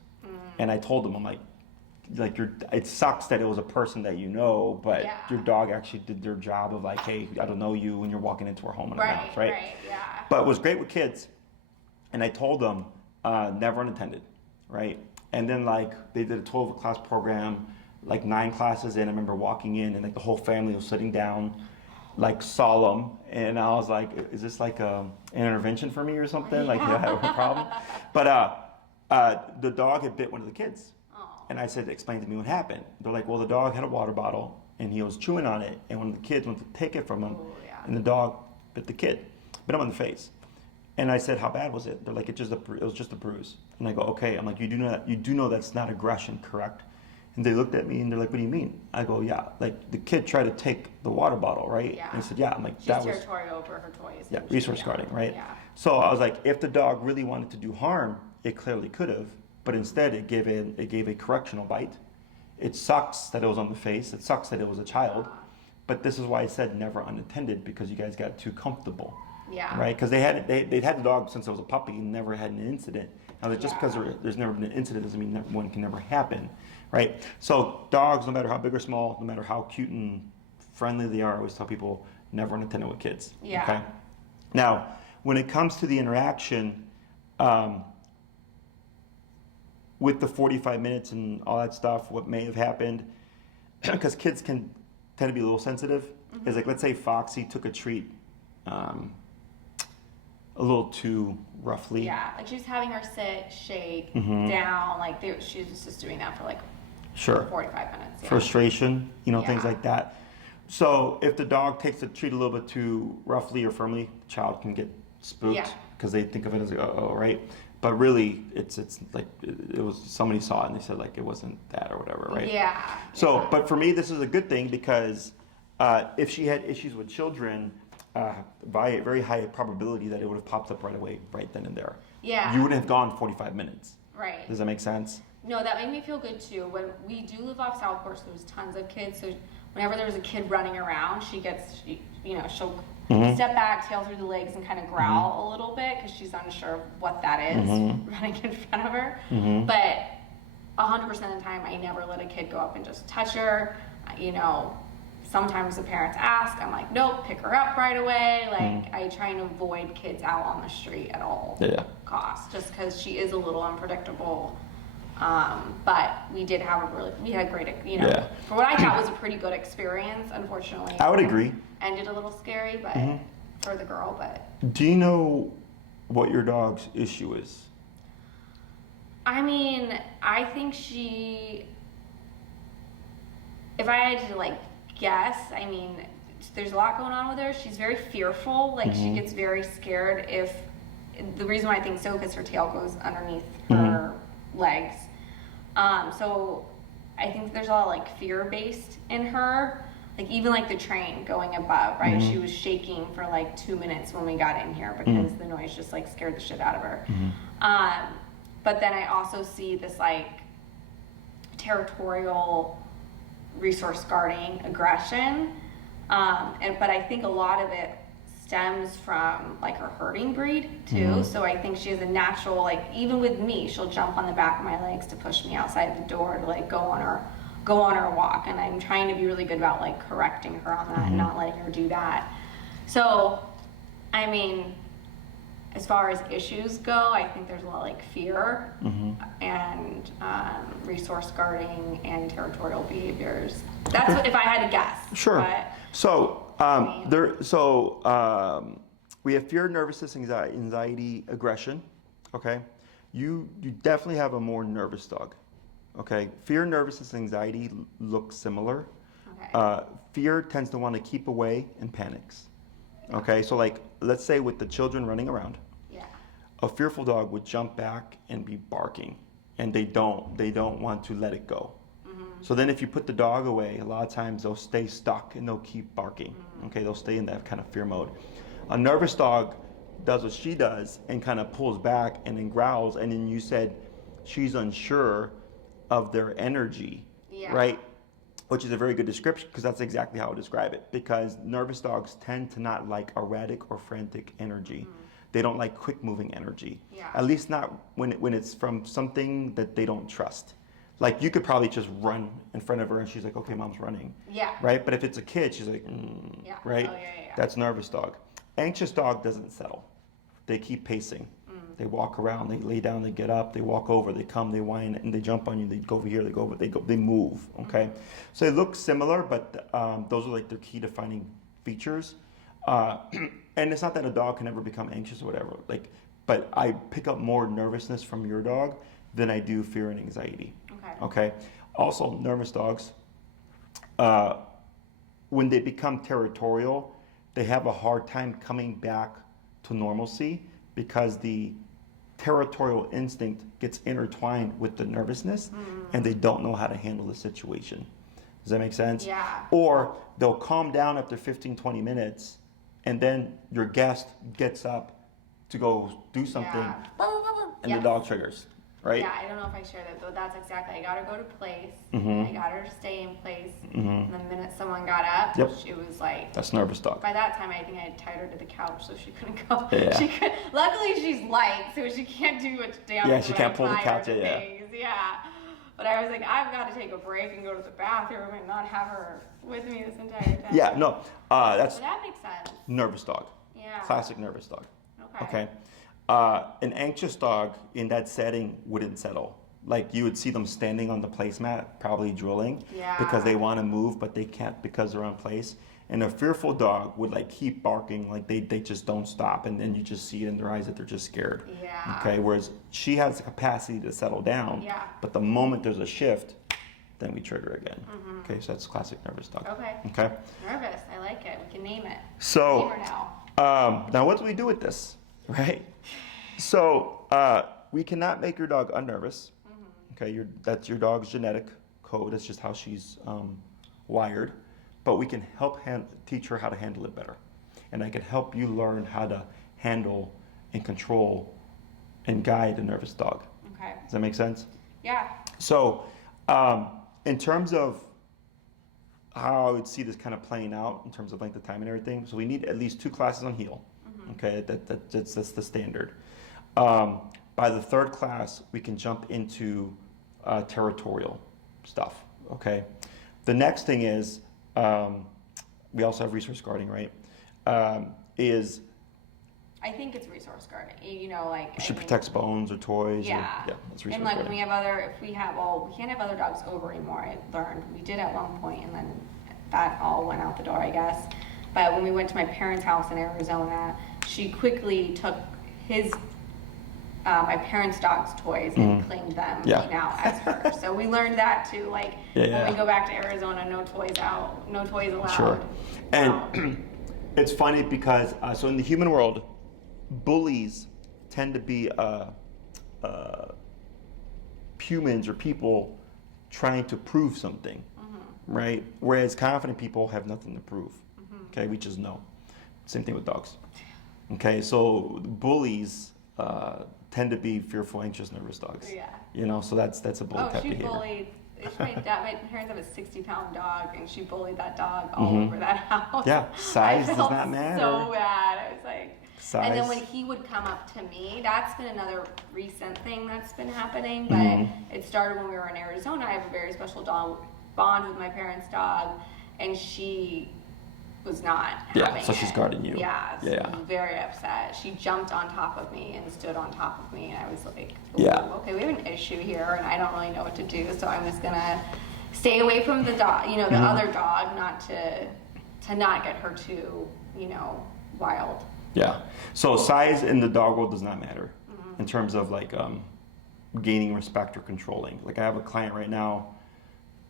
and I told them, I'm like it sucks that it was a person that you know, but your dog actually did their job of like, hey, I don't know you, and you're walking into our home unannounced, right? Right, yeah. But it was great with kids, and I told them never unattended, right? And then like they did a 12-class program, like 9 classes in. I remember walking in, and like the whole family was sitting down, like solemn, and I was like, is this like an intervention for me or something? Like, I have a problem. But the dog had bit one of the kids. And I said, explain to me what happened. They're like, well, the dog had a water bottle, and he was chewing on it, and one of the kids went to take it from him, and the dog bit the kid, bit him on the face. And I said, how bad was it? They're like, it was just a bruise. And I go, okay. I'm like, you do know that's not aggression, correct? And they looked at me, and they're like, what do you mean? I go, yeah, like the kid tried to take the water bottle, right? Yeah. And I said, yeah. I'm like, She's that was territorial over her toys. yeah, resource guarding, right? Yeah. So I was like, if the dog really wanted to do harm, it clearly could have, but instead it gave a correctional bite. It sucks that it was on the face. It sucks that it was a child, but this is why I said never unattended, because you guys got too comfortable. Yeah. Right? Because they'd had the dog since it was a puppy and never had an incident. Now, just because there's never been an incident doesn't mean one can never happen, right? So dogs, no matter how big or small, no matter how cute and friendly they are, I always tell people never unattended with kids. Yeah. Okay. Now, when it comes to the interaction, with the 45 minutes and all that stuff, what may have happened, because kids can tend to be a little sensitive, is like, let's say Foxy took a treat a little too roughly. Yeah, like she was having her sit, shake, down, like she was just doing that for like 45 minutes. Yeah. Frustration, things like that. So if the dog takes the treat a little bit too roughly or firmly, the child can get spooked because they think of it as right? But really, it's like it was, somebody saw it and they said like it wasn't that or whatever, right? Yeah. So, but for me, this is a good thing because if she had issues with children, by very high probability that it would have popped up right away, right then and there. Yeah. You wouldn't have gone 45 minutes. Right. Does that make sense? No, that made me feel good too. When we do live off South Course, there's tons of kids. So whenever there's a kid running around, she'll step back, tail through the legs, and kind of growl a little bit because she's unsure of what that is running in front of her. But 100% of the time, I never let a kid go up and just touch her. Sometimes the parents ask, I'm like, nope, pick her up right away. Like, I try and avoid kids out on the street at all costs, just because she is a little unpredictable. But we had a great, for what I thought was a pretty good experience. Unfortunately, I would agree. Ended a little scary, but for the girl. But do you know what your dog's issue is? I mean, I think if I had to guess, I mean, there's a lot going on with her. She's very fearful. Like she gets very scared the reason why I think so, because her tail goes underneath her legs. So I think there's a lot of fear-based in her. Like even the train going above, right? She was shaking for 2 minutes when we got in here because the noise just scared the shit out of her. But then I also see this territorial resource guarding aggression. But I think a lot of it stems from her herding breed too. So I think she has a natural, even with me, she'll jump on the back of my legs to push me outside the door to go on her walk, and I'm trying to be really good about correcting her on that and not letting her do that. So I mean, as far as issues go, I think there's a lot fear and resource guarding and territorial behaviors. That's what, if I had to guess. Sure. But, so we have fear, nervousness, anxiety, aggression. Okay, you definitely have a more nervous dog. Okay, fear, nervousness, anxiety look similar. Okay. Fear tends to want to keep away and panics. Okay, so let's say with the children running around, a fearful dog would jump back and be barking, and they don't want to let it go. So then if you put the dog away, a lot of times they'll stay stuck and they'll keep barking. Okay, they'll stay in that kind of fear mode. A nervous dog does what she does and kind of pulls back and then growls, and then you said she's unsure of their energy, right? which is a very good description because that's exactly how I describe it. Because nervous dogs tend to not like erratic or frantic energy. They don't like quick moving energy. Yeah. At least not when it's from something that they don't trust. Like you could probably just run in front of her and she's like, okay, mom's running. Yeah. Right? But if it's a kid, she's like, Yeah. right? Oh, yeah. That's nervous dog. Anxious dog doesn't settle. They keep pacing. They walk around, they lay down, they get up, they walk over, they come, they whine, and they jump on you. They go over here, they go over, they move. Okay, so they look similar, but those are like their key defining features. And it's not that a dog can never become anxious or whatever. Like, but I pick up more nervousness from your dog than I do fear and anxiety. Okay. Also, nervous dogs, when they become territorial, they have a hard time coming back to normalcy because the territorial instinct gets intertwined with the nervousness and they don't know how to handle the situation. Does that make sense? Yeah. Or they'll calm down after 15, 20 minutes and then your guest gets up to go do something and the dog triggers, right? Yeah, I don't know if I shared that, but that's exactly. I got her to go to place. I got her to stay in place. And the minute someone got up, she was like. That's nervous dog. By that time, I think I had tied her to the couch, so she couldn't go. Yeah. She could. Luckily, she's light, so she can't do much damage. Yeah, she can't pull the couch. Yeah. But I was like, I've got to take a break and go to the bathroom and not have her with me this entire time. Yeah, no, that's. But that makes sense. Nervous dog. Yeah. Classic nervous dog. Okay. An anxious dog in that setting wouldn't settle. Like you would see them standing on the placemat, probably drilling, because they want to move, but they can't because they're on place. And a fearful dog would like keep barking, like they just don't stop, and then you just see it in their eyes that they're just scared. Yeah. Okay. Whereas she has the capacity to settle down. Yeah. But the moment there's a shift, then we trigger again. Okay. So that's classic nervous dog. Okay. Nervous. I like it. We can name it. So. Name her now. Now what do we do with this? Right? So we cannot make your dog unnervous. Okay, that's your dog's genetic code. That's just how she's wired. But we can help teach her how to handle it better. And I can help you learn how to handle and control and guide a nervous dog. Okay. Does that make sense? Yeah. So in terms of how I would see this kind of playing out in terms of length of time and everything, so we need at least 2 classes on heel. Okay, that's the standard. By the 3rd class, we can jump into territorial stuff. Okay. The next thing is we also have resource guarding, right? I think it's resource guarding. You know, like she protects bones or toys. Yeah. That's resource and like guarding. we can't have other dogs over anymore. I learned we did at one point, and then that all went out the door, I guess. But when we went to my parents' house in Arizona, she quickly took my parents' dog's toys and claimed them now as hers. So we learned that too. Like when we go back to Arizona, no toys out, no toys allowed. Sure. And it's funny because so in the human world, bullies tend to be humans or people trying to prove something, right? Whereas confident people have nothing to prove. Okay, we just know. Same thing with dogs. Okay, so bullies tend to be fearful, anxious, nervous dogs. Yeah. You know, so that's a bully type she behavior. bullied. My parents have a 60-pound dog, and she bullied that dog all over that house. Yeah, size does not matter. So bad. I was like, size. And then when he would come up to me, that's been another recent thing that's been happening. But it started when we were in Arizona. I have a very special bond with my parents' dog, and she was not having so she's guarding you. Yeah, very upset. She jumped on top of me and stood on top of me, and I was like, okay, we have an issue here, and I don't really know what to do, so I'm just gonna stay away from the dog, the other dog, not to not get her too, wild. Yeah. So size in the dog world does not matter in terms of like gaining respect or controlling. Like I have a client right now.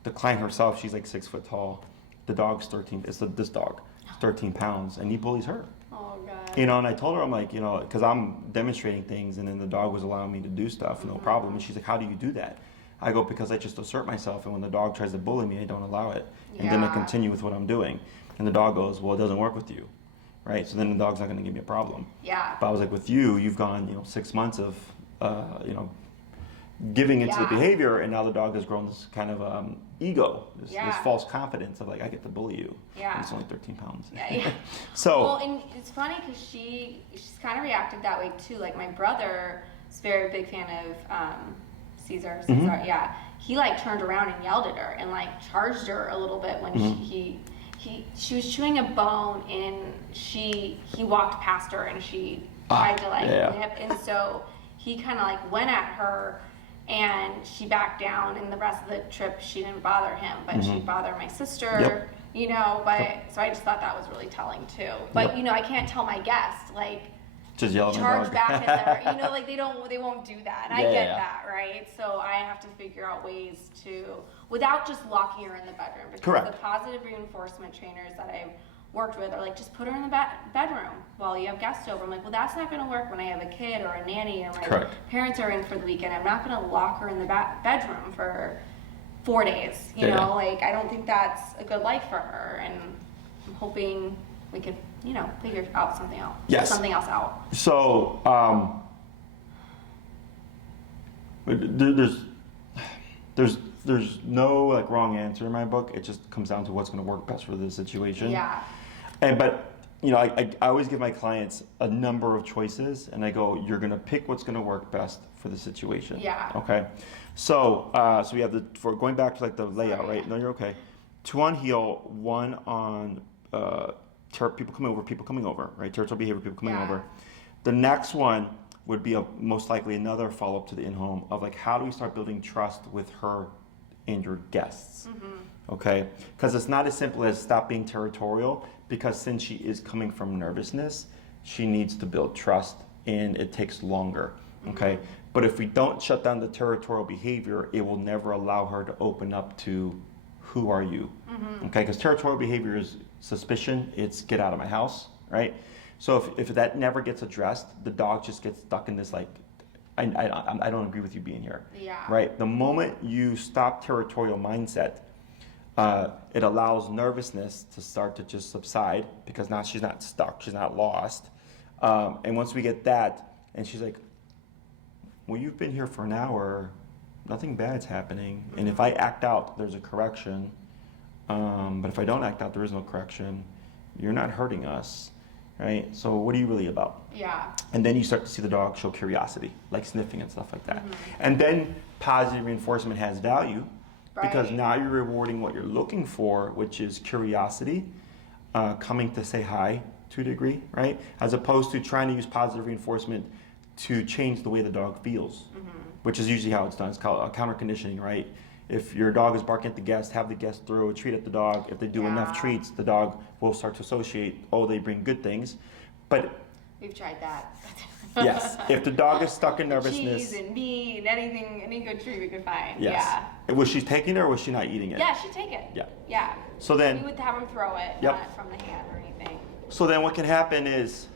The client herself, she's like 6 foot tall. The dog's 13. It's this dog, 13 pounds, and he bullies her. Oh God. And I told her, I'm like, because I'm demonstrating things, and then the dog was allowing me to do stuff, no problem. And she's like, how do you do that? I go, because I just assert myself, and when the dog tries to bully me, I don't allow it, and then I continue with what I'm doing. And the dog goes, well, it doesn't work with you, right? So then the dog's not going to give me a problem. Yeah. But I was like, with you, you've gone, 6 months of, giving into the Yeah. behavior, and now the dog has grown this kind of ego, this Yeah. false confidence of like, I get to bully you. Yeah. And it's only 13 pounds. Yeah. So. Well, and it's funny because she's kind of reacted that way too. Like my brother is a very big fan of Caesar, yeah. He like turned around and yelled at her and like charged her a little bit when she was chewing a bone, and he walked past her and she tried to like nip, and so he kind of like went at her and she backed down, and the rest of the trip she didn't bother him, but she bothered my sister, you know, but so I just thought that was really telling too. But you know, I can't tell my guests like just yell at charge the dog. back at their, you know, like they won't do that. And I get that, right? So I have to figure out ways to, without just locking her in the bedroom. Because Correct. the positive reinforcement trainers that I've worked with are like, just put her in the bedroom while you have guests over. I'm like, well, that's not going to work when I have a kid or a nanny or my parents are in for the weekend. I'm not going to lock her in the bedroom for 4 days. You know, like I don't think that's a good life for her. And I'm hoping we could, you know, figure out something else. Yes. Something else out. So, there's no like wrong answer in my book. It just comes down to what's going to work best for the situation. Yeah. But you know, I always give my clients a number of choices, and I go, you're going to pick what's going to work best for the situation. Yeah. Okay. So so we have for going back to like the layout, right? No, you're okay. 2 on heel, 1 on people coming over, right? Territorial behavior, people coming over. The next one would be most likely another follow-up to the in-home of like, how do we start building trust with her and your guests? Okay? Because it's not as simple as stop being territorial, because since she is coming from nervousness, she needs to build trust, and it takes longer. Okay? But if we don't shut down the territorial behavior, it will never allow her to open up to who are you? Okay? Because territorial behavior is suspicion, it's get out of my house, right? So if that never gets addressed, the dog just gets stuck in this like, I don't agree with you being here. Yeah. Right? The moment you stop territorial mindset, it allows nervousness to start to just subside, because now she's not stuck, she's not lost. And once we get that, and she's like, well, you've been here for an hour, nothing bad's happening. And if I act out, there's a correction. But if I don't act out, there is no correction. You're not hurting us, right? So what are you really about? Yeah. And then you start to see the dog show curiosity, like sniffing and stuff like that. And then positive reinforcement has value, because now you're rewarding what you're looking for, which is curiosity, coming to say hi to a degree, right? As opposed to trying to use positive reinforcement to change the way the dog feels, which is usually how it's done. It's called counter conditioning, right? If your dog is barking at the guest, have the guest throw a treat at the dog. If they do enough treats, the dog will start to associate, oh, they bring good things. But we've tried that. yes, if the dog is stuck in nervousness. Cheese and meat and anything, any good treat we could find. Yes. Yeah. Was she taking it or was she not eating it? Yeah, she'd take it. Yeah. Yeah. So then. We would have him throw it, not from the hand or anything. So then what can happen is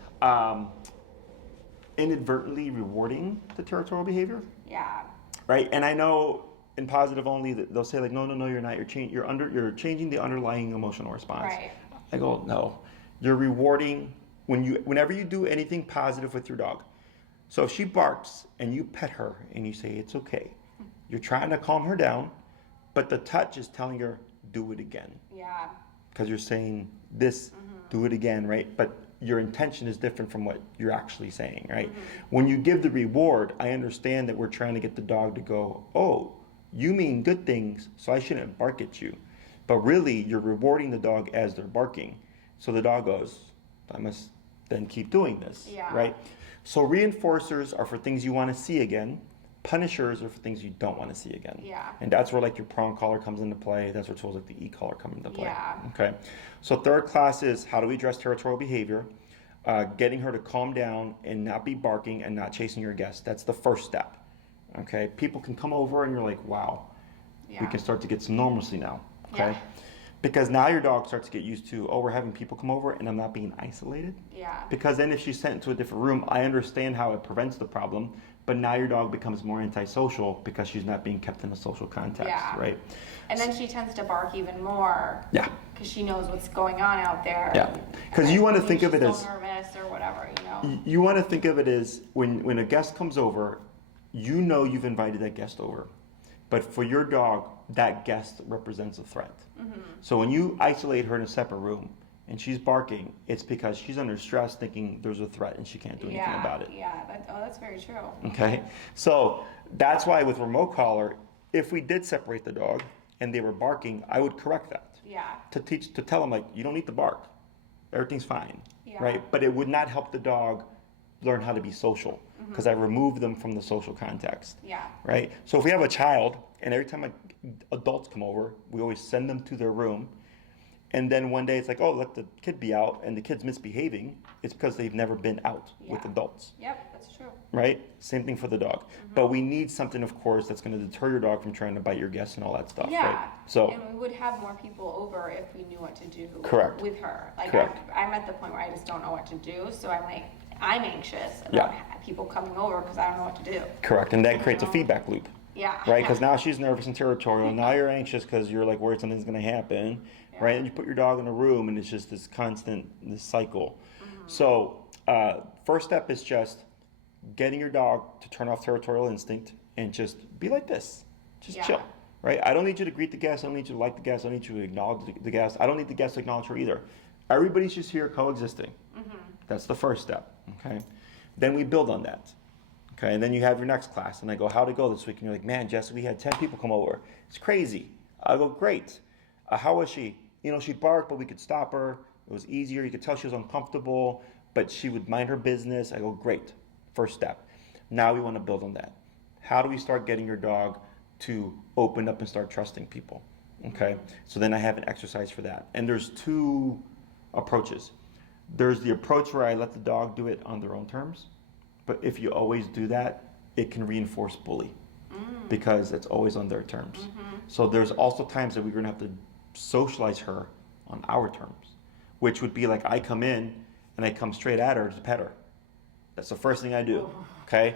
inadvertently rewarding the territorial behavior. Yeah. Right? And I know in positive only that they'll say like, no, you're not. You're changing the underlying emotional response. Right. I go, no. You're rewarding whenever you do anything positive with your dog. So if she barks and you pet her and you say it's okay, you're trying to calm her down, but the touch is telling her, do it again. Yeah. Because you're saying this, do it again, right? But your intention is different from what you're actually saying, right? When you give the reward, I understand that we're trying to get the dog to go, oh, you mean good things, so I shouldn't bark at you. But really, you're rewarding the dog as they're barking. So the dog goes, I must then keep doing this, right? So reinforcers are for things you want to see again. Punishers are for things you don't want to see again. Yeah. And that's where like your prong collar comes into play. That's where tools like the e-collar come into play. Yeah. Okay. So third class is how do we address territorial behavior? Getting her to calm down and not be barking and not chasing your guests. That's the first step. Okay. People can come over and you're like, wow, we can start to get some normalcy now. Okay. Because now your dog starts to get used to, oh, we're having people come over and I'm not being isolated. Yeah. Because then if she's sent into a different room, I understand how it prevents the problem, but now your dog becomes more antisocial because she's not being kept in a social context, right? And then she tends to bark even more. Yeah. Because she knows what's going on out there. Yeah. Because you want to think of it as nervous or whatever, You want to think of it as when a guest comes over, you know you've invited that guest over, but for your dog, that guest represents a threat. So when you isolate her in a separate room and she's barking, it's because she's under stress thinking there's a threat and she can't do anything about it. Yeah, that's very true. Okay, so that's why with remote collar, if we did separate the dog and they were barking, I would correct that. Yeah. To tell them, like, you don't need to bark, everything's fine, Yeah. right? But it would not help the dog learn how to be social because I removed them from the social context. Yeah. Right? So if we have a child and every time adults come over, we always send them to their room. And then one day it's like, oh, let the kid be out, and the kid's misbehaving. It's because they've never been out with adults. Yep, that's true. Right? Same thing for the dog. But we need something, of course, that's going to deter your dog from trying to bite your guests and all that stuff. Yeah. Right? So, and we would have more people over if we knew what to do Correct. with her. Like, Correct. I'm at the point where I just don't know what to do. So I'm anxious about people coming over because I don't know what to do. correct. And that creates a feedback loop. Yeah. Right? Because now she's nervous and territorial. Now you're anxious because you're like worried something's going to happen. Yeah. Right? And you put your dog in a room and it's just this constant, this cycle. So, first step is just getting your dog to turn off territorial instinct and just be like this. Just chill. Right? I don't need you to greet the guest. I don't need you to like the guest. I don't need you to acknowledge the guest. I don't need the guest to acknowledge her either. Everybody's just here coexisting. That's the first step. Okay? Then we build on that. Okay? And then you have your next class. And I go, how'd it go this week? And you're like, man, Jess, we had 10 people come over. It's crazy. I go, great. How was she? You know, she barked, but we could stop her. It was easier. You could tell she was uncomfortable, but she would mind her business. I go, great. First step. Now we want to build on that. How do we start getting your dog to open up and start trusting people? Okay. So then I have an exercise for that. And there's two approaches. There's the approach where I let the dog do it on their own terms. But if you always do that, it can reinforce bully because it's always on their terms. So there's also times that we're going to have to socialize her on our terms, which would be like I come in and I come straight at her to pet her. That's the first thing I do. Okay?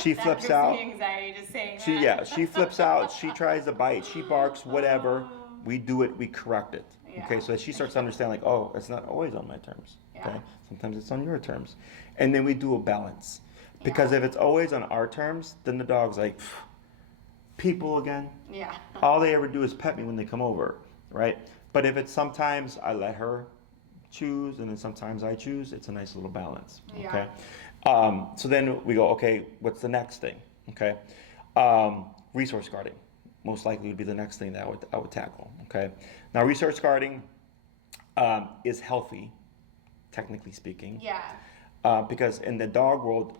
She flips out. That gives me anxiety just saying She, that. yeah, she flips out. She tries to bite. She barks. Whatever. We do it. We correct it. Okay, so that she starts to understand, like, oh, it's not always on my terms. Okay, sometimes it's on your terms, and then we do a balance. Because if it's always on our terms, then the dog's like, people again. Yeah. All they ever do is pet me when they come over, right? But if it's sometimes I let her choose, and then sometimes I choose, it's a nice little balance. Okay. So then we go, okay, what's the next thing? Okay. Resource guarding most likely would be the next thing that I would tackle. Okay. Now, resource guarding is healthy, technically speaking. Yeah. Because in the dog world,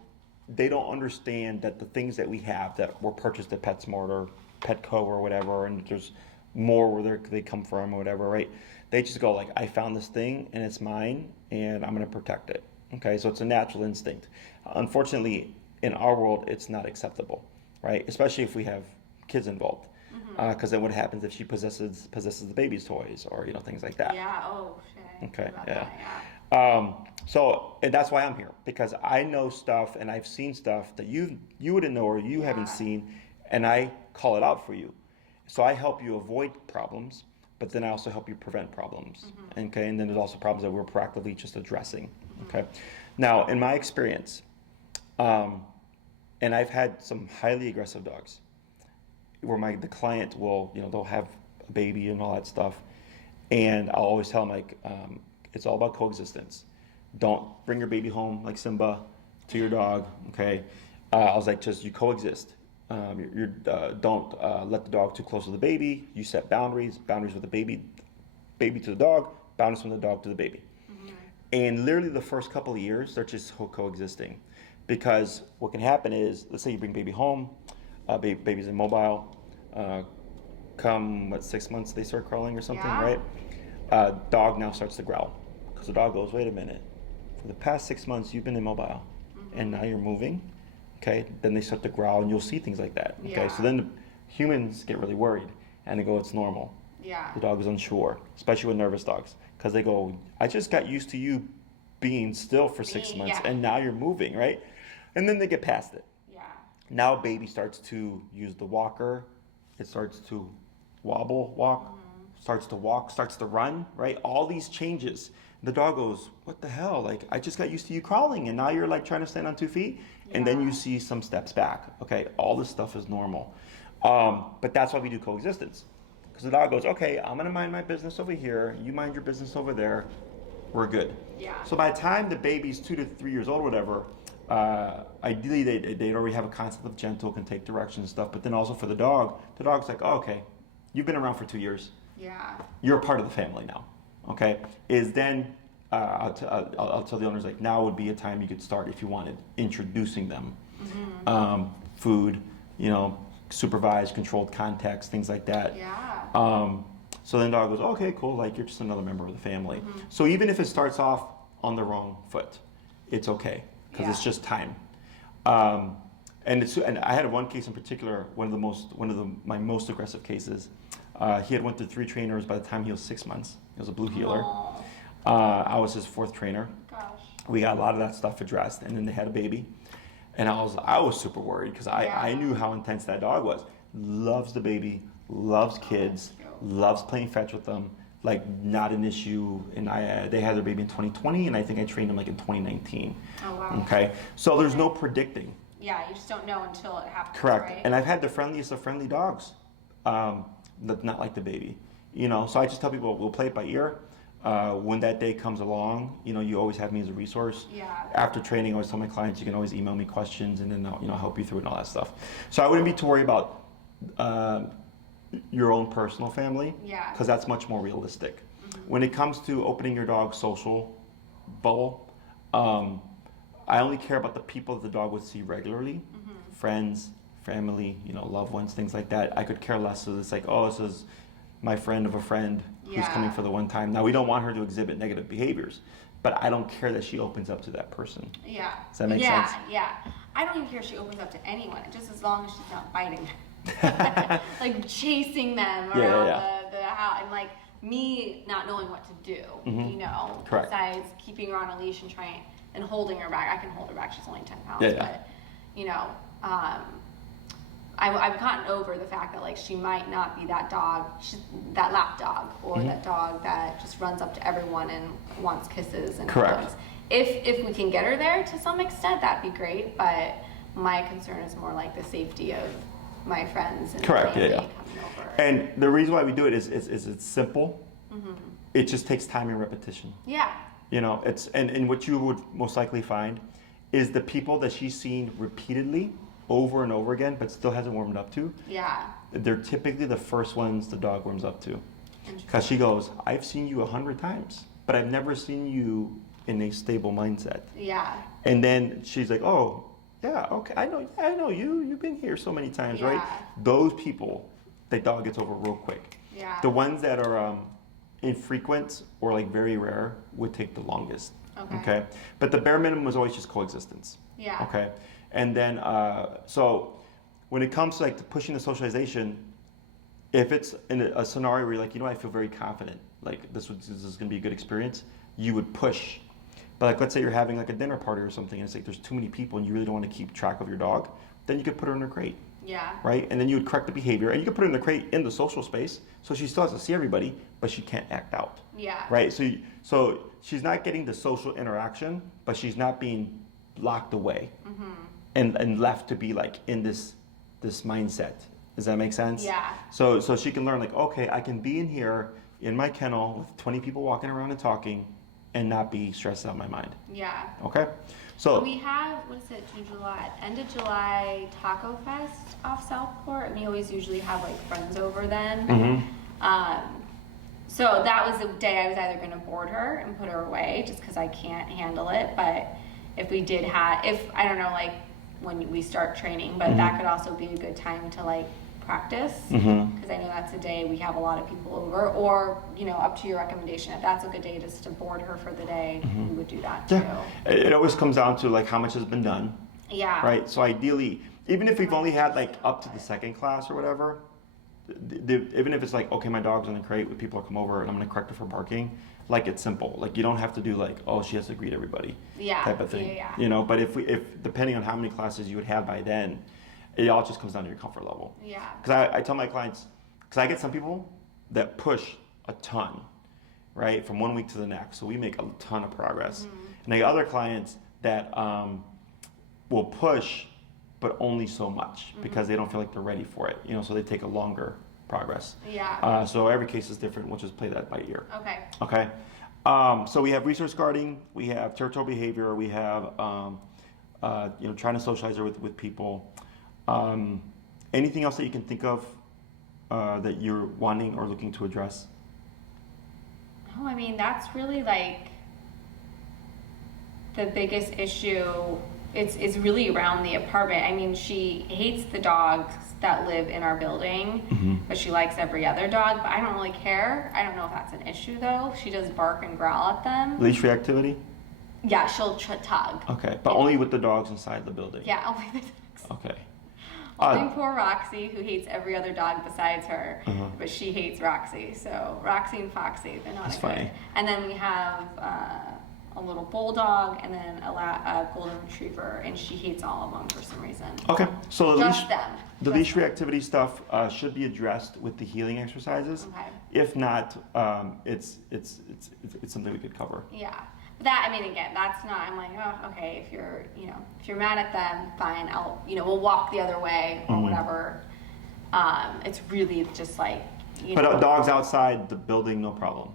they don't understand that the things that we have that were purchased at PetSmart or Petco or whatever, and there's more where they come from or whatever, right? They just go like, I found this thing and it's mine and I'm going to protect it. Okay, so it's a natural instinct. Unfortunately, in our world, it's not acceptable, right? Especially if we have kids involved, because then what happens if she possesses the baby's toys or things like that? Yeah. Oh shit. Okay. About Yeah. that, So and that's why I'm here, because I know stuff and I've seen stuff that you wouldn't know or you haven't seen, and I call it out for you. So I help you avoid problems, but then I also help you prevent problems. Okay, and then there's also problems that we're proactively just addressing. Okay, now in my experience, and I've had some highly aggressive dogs, where the client will they'll have a baby and all that stuff, and I'll always tell them like it's all about coexistence. Don't bring your baby home like Simba to your dog. Okay, I was like, just you coexist. Don't let the dog too close to the baby. You set boundaries with the baby to the dog, boundaries from the dog to the baby. And literally the first couple of years, they're just coexisting. Because what can happen is, let's say you bring baby home, baby's immobile, come 6 months they start crawling or something, right? Dog now starts to growl. Because the dog goes, wait a minute, for the past 6 months you've been immobile, and now you're moving. Okay, then they start to growl, and you'll see things like that. Okay, so then the humans get really worried, and they go, it's normal. Yeah. The dog is unsure, especially with nervous dogs, because they go, I just got used to you being still for 6 months, and now you're moving, right? And then they get past it. Yeah. Now baby starts to use the walker, it starts to walk, starts to run, right? All these changes The dog goes, what the hell? Like, I just got used to you crawling, and now you're like trying to stand on 2 feet, and then you see some steps back. Okay, all this stuff is normal. But that's why we do coexistence. Because the dog goes, okay, I'm gonna mind my business over here, you mind your business over there, we're good. Yeah. So by the time the baby's 2 to 3 years old or whatever, ideally they'd already have a concept of gentle, can take directions and stuff, but then also for the dog's like, oh, okay, you've been around for 2 years. Yeah. You're a part of the family now. Okay, is then I'll tell the owners, like, now would be a time you could start, if you wanted, introducing them. Food, supervised, controlled context, things like that. Yeah. So then dog goes, okay, cool, like, you're just another member of the family. So even if it starts off on the wrong foot, it's okay, because it's just time. And I had one case in particular, my most aggressive cases. He had went through 3 trainers by the time he was 6 months. He was a blue heeler. I was his 4th trainer. Gosh. We got a lot of that stuff addressed, and then they had a baby. And I was super worried, because I knew how intense that dog was. Loves the baby, loves kids, loves playing fetch with them, like, not an issue. And they had their baby in 2020, and I think I trained him like in 2019. Oh, wow. Okay, so there's no predicting. Yeah, you just don't know until it happens. Correct. Right? And I've had the friendliest of friendly dogs, not like the baby. So I just tell people, we'll play it by ear. When that day comes along, you always have me as a resource. Yeah. After training, I always tell my clients, you can always email me questions, and then I'll help you through it and all that stuff. So I wouldn't be too worried about your own personal family, because that's much more realistic. When it comes to opening your dog's social bubble, I only care about the people that the dog would see regularly, friends, family, loved ones, things like that. I could care less. So it's like, oh, this is my friend of a friend who's coming for the one time. Now, we don't want her to exhibit negative behaviors, but I don't care that she opens up to that person. Yeah. Does that make sense? Yeah. I don't even care if she opens up to anyone, just as long as she's not biting them. Like, chasing them around the house, and like me not knowing what to do, Correct. Besides keeping her on a leash and holding her back. I can hold her back, she's only 10 pounds, but I've gotten over the fact that, like, she might not be that dog, that lap dog, or that dog that just runs up to everyone and wants kisses and hugs. If we can get her there to some extent, that'd be great, but my concern is more like the safety of my friends and family coming over. And the reason why we do it is it's simple. It just takes time and repetition. Yeah. And what you would most likely find is the people that she's seen repeatedly over and over again, but still hasn't warmed up to. Yeah. They're typically the first ones the dog warms up to. Because she goes, I've seen you 100 times, but I've never seen you in a stable mindset. Yeah. And then she's like, oh, yeah, okay, I know you. You've been here so many times, right? Those people, the dog gets over real quick. Yeah. The ones that are infrequent or like very rare would take the longest. Okay. But the bare minimum was always just coexistence. Yeah. Okay. And then, so when it comes to like to pushing the socialization, if it's in a scenario where you're like, I feel very confident, like this is going to be a good experience, you would push. But like, let's say you're having like a dinner party or something, and it's like there's too many people and you really don't want to keep track of your dog, then you could put her in a crate. Yeah. Right? And then you would correct the behavior, and you could put her in the crate in the social space, so she still has to see everybody, but she can't act out. Yeah. Right? So she's not getting the social interaction, but she's not being locked away and left to be like in this mindset. Does that make sense? Yeah. So she can learn like, okay, I can be in here in my kennel with 20 people walking around and talking and not be stressed out of my mind. Yeah. Okay? So we have, end of July Taco Fest off Southport, and we always usually have like friends over then. So that was the day I was either going to board her and put her away just because I can't handle it, but if we did I don't know, like when we start training, but that could also be a good time to like practice, because I know that's a day we have a lot of people over, or up to your recommendation, if that's a good day just to board her for the day, we would do that too. It always comes down to like how much has been done. Yeah. Right? So ideally, even if we've only had like up to the second class or whatever, even if it's like, okay, my dog's in the crate when people come over and I'm going to correct her for barking, like it's simple. Like you don't have to do like, oh, she has to greet everybody type of thing. But if depending on how many classes you would have by then, it all just comes down to your comfort level. Yeah. Because I tell my clients, because I get some people that push a ton, right, from 1 week to the next. So we make a ton of progress. And I got other clients that will push, but only so much because they don't feel like they're ready for it. So they take a longer progress. Yeah. So every case is different. We'll just play that by ear. Okay. Okay. So we have resource guarding, we have territorial behavior, we have trying to socialize with people. Anything else that you can think of that you're wanting or looking to address? No, I mean, that's really like the biggest issue. It's really around the apartment. I mean, she hates the dogs that live in our building, but she likes every other dog, but I don't really care. I don't know if that's an issue though. She does bark and growl at them. Leash reactivity? Yeah, she'll tug. Okay, but only with the dogs inside the building? Yeah, only the dogs. Okay. Only poor Roxy, who hates every other dog besides her, but she hates Roxy. So Roxy and Foxy, they're not That's good. funny. And then we have a little bulldog and then a golden retriever, and she hates all of them for some reason. Okay, so Just them. The leash reactivity stuff should be addressed with the healing exercises. Okay. If not, it's something we could cover. Yeah. But that, I mean, again, that's not, I'm like, oh, okay, if you're mad at them, fine, we'll walk the other way or whatever. It's really just like, But dogs outside the building, no problem.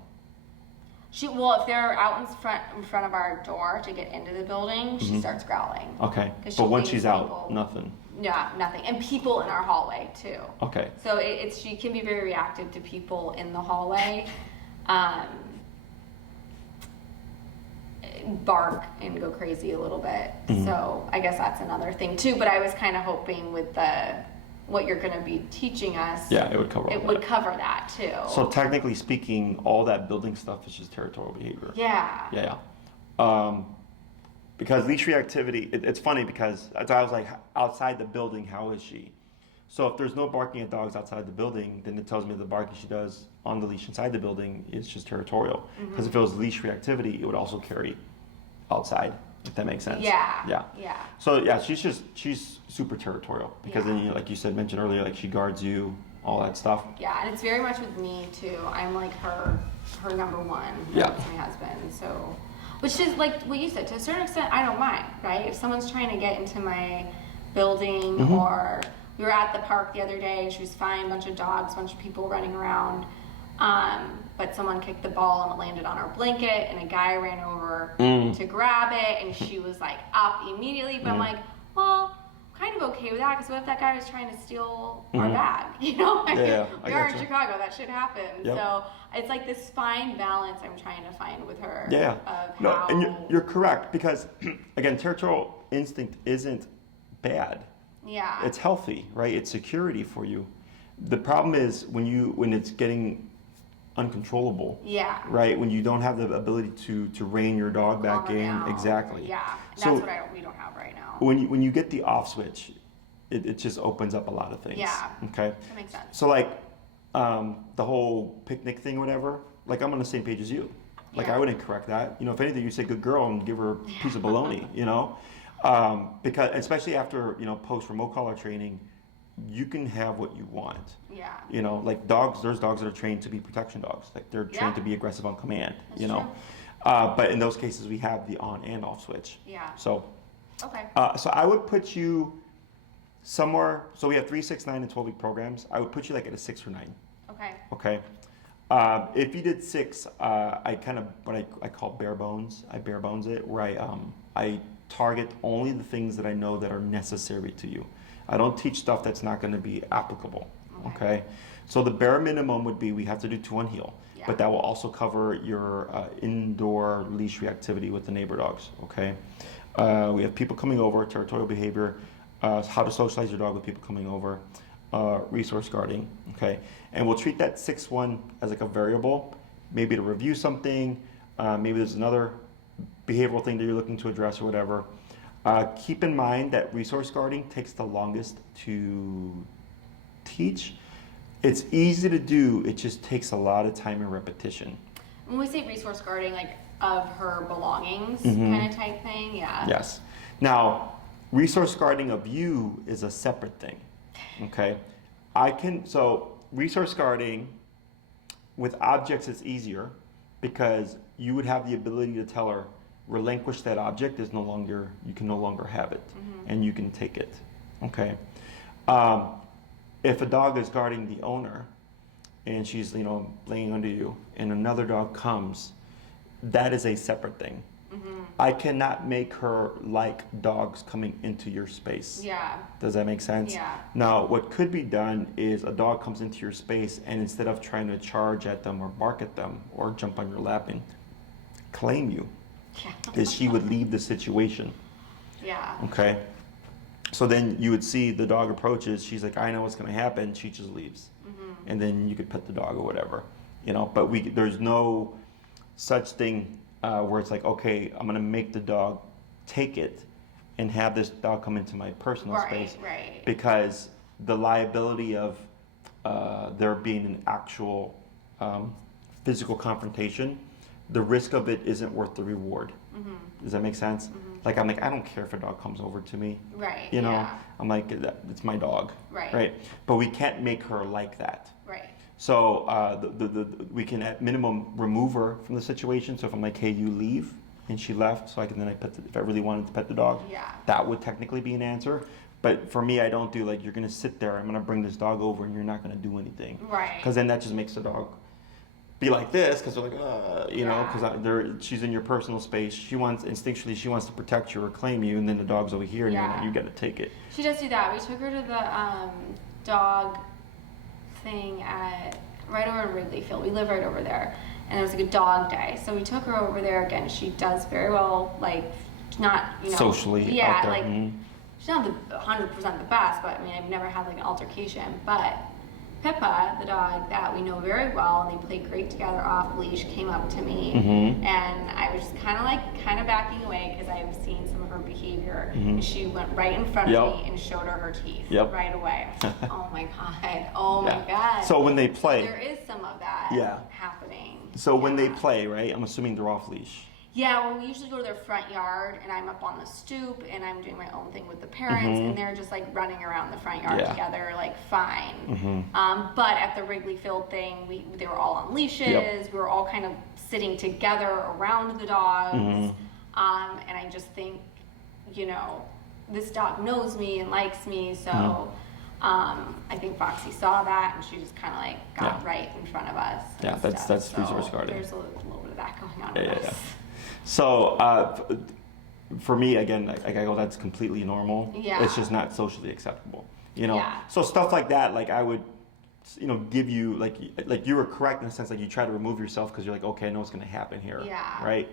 If they're out in front of our door to get into the building, she starts growling. Okay. She But once thinks she's out, people- nothing. Yeah, nothing. And people in our hallway too. Okay. So she can be very reactive to people in the hallway. Bark and go crazy a little bit. So I guess that's another thing too. But I was kind of hoping with what you're going to be teaching us. Yeah, it would cover all It that. would cover that too. So technically speaking, all that building stuff is just territorial behavior. Yeah. Yeah. Because leash reactivity, it's funny because I was like, outside the building, how is she? So if there's no barking at dogs outside the building, then it tells me the barking she does on the leash inside the building is just territorial. Because if it was leash reactivity, it would also carry outside, if that makes sense. Yeah. Yeah. Yeah. So yeah, she's super territorial because then, like you said, mentioned earlier, like she guards you, all that stuff. Yeah, and it's very much with me too. I'm like her number one. Yeah. It's my husband. So, which is like what you said, to a certain extent, I don't mind, right? If someone's trying to get into my building, or we were at the park the other day, she was fine, bunch of dogs, bunch of people running around, but someone kicked the ball and it landed on our blanket, and a guy ran over to grab it, and she was like up immediately, but I'm like, well, kind of okay with that, because what if that guy was trying to steal our bag? You know, Yeah, we I are in gotcha. Chicago, that shit happens. Yep. So it's like this fine balance I'm trying to find with her. Yeah. Of No, how, and you're correct because, again, territorial instinct isn't bad. yeah, It's healthy, right? It's security for you. The problem is when it's getting uncontrollable, yeah, right? When you don't have the ability to rein your dog back calm her in. down. Exactly. Yeah, that's So what we don't have right now. when you get the off switch, it just opens up a lot of things. Yeah. Okay. That makes sense. So like the whole picnic thing or whatever, like I'm on the same page as you. Like Yeah. I wouldn't correct that. If anything, you say good girl and give her a piece of bologna, because especially after, post remote collar training, you can have what you want. Yeah. Like dogs, there's dogs that are trained to be protection dogs. Like they're trained Yeah. to be aggressive on command, That's true. But in those cases, we have the on and off switch. Yeah. So, Okay. so I would put you somewhere, so we have 3, 6, 9, and 12-week programs. I would put you like at a 6 or 9. Okay. Okay. If you did 6, I kind of what I call bare bones. I bare bones it where I target only the things that I know that are necessary to you. I don't teach stuff that's not going to be applicable. Okay. So the bare minimum would be we have to do 2 on heel, Yeah. but that will also cover your indoor leash reactivity with the neighbor dogs. Okay. We have people coming over, territorial behavior, how to socialize your dog with people coming over. Resource guarding, okay? And we'll treat that 6-1 as like a variable, maybe to review something, maybe there's another behavioral thing that you're looking to address or whatever. Keep in mind that resource guarding takes the longest to teach. It's easy to do, it just takes a lot of time and repetition. When we say resource guarding, like of her belongings Mm-hmm. kind of type thing, yeah. Yes. Now, resource guarding of you is a separate thing. Okay, so resource guarding with objects is easier because you would have the ability to tell her, relinquish that object is no longer, you can no longer have it, and you can take it, okay? If a dog is guarding the owner, and she's, you know, laying under you, and another dog comes, that is a separate thing. I cannot make her like dogs coming into your space. Yeah. Does that make sense? Yeah. Now, what could be done is a dog comes into your space, and instead of trying to charge at them or bark at them or jump on your lap and claim you, Yeah. is she would leave the situation. Yeah. Okay? So then you would see the dog approaches, she's like, I know what's gonna happen, she just leaves. And then you could pet the dog or whatever, you know, but there's no such thing where it's like, okay, I'm gonna make the dog take it and have this dog come into my personal space. Right. Because the liability of there being an actual physical confrontation, the risk of it isn't worth the reward. Does that make sense? Like, I'm like, I don't care if a dog comes over to me. Right. You know, Yeah. I'm like, it's my dog. Right. But we can't make her like that. Right. So we can at minimum remove her from the situation. So if I'm like, hey, you leave, and she left, so I can then if I really wanted to pet the dog, that would technically be an answer. But for me, I don't do like, you're gonna sit there, I'm gonna bring this dog over, and you're not gonna do anything. Right. Because then that just makes the dog be like this, because they're like, you know, because she's in your personal space. She wants instinctually, she wants to protect you or claim you, and then the dog's over here, and you're like, you got to take it. She does do that. We took her to the dog thing right over in Wrigley Field. We live right over there, and it was like a dog day. So we took her over there again. She does very well, like not socially. Yeah, out there. like she's not the 100% the best, but I mean I've never had like an altercation, but. Pippa, the dog that we know very well, and they played great together off leash, came up to me, and I was just kind of backing away because I've seen some of her behavior, and she went right in front of me and showed her teeth right away. I was like, oh my god, oh my god. So when they play, so there is some of that happening. So when they play, right? I'm assuming they're off leash. Yeah, well, we usually go to their front yard, and I'm up on the stoop, and I'm doing my own thing with the parents, and they're just like running around the front yard together, like fine. But at the Wrigley Field thing, they were all on leashes. We were all kind of sitting together around the dogs, and I just think, you know, this dog knows me and likes me, so. I think Foxy saw that, and she just kind of like got right in front of us. Yeah, that's resource guarding. There's a little bit of that going on with us. So for me, again, like I go, that's completely normal. Yeah. It's just not socially acceptable. You know. Yeah. So stuff like that, like I would, you know, give you like you were correct in the sense like you try to remove yourself because you're like, okay, I know what's going to happen here. Yeah. Right.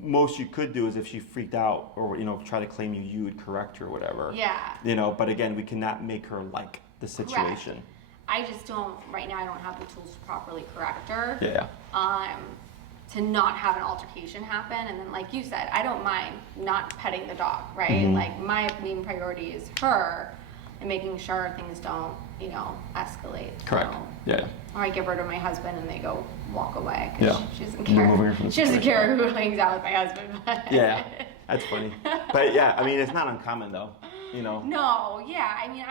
Most you could do is if she freaked out or you know try to claim you, you would correct her or whatever. Yeah. You know, but again, we cannot make her like the situation. Correct. I just don't right now. I don't have the tools to properly correct her. Yeah. To not have an altercation happen, and then like you said, I don't mind not petting the dog, right? Like my main priority is her and making sure things don't, you know, escalate. Correct. So, Yeah. or I give her to my husband and they go walk away Yeah. because she doesn't care. She doesn't care who hangs out with my husband. Yeah, that's funny. But yeah, I mean, it's not uncommon though, you know. No, yeah. I mean,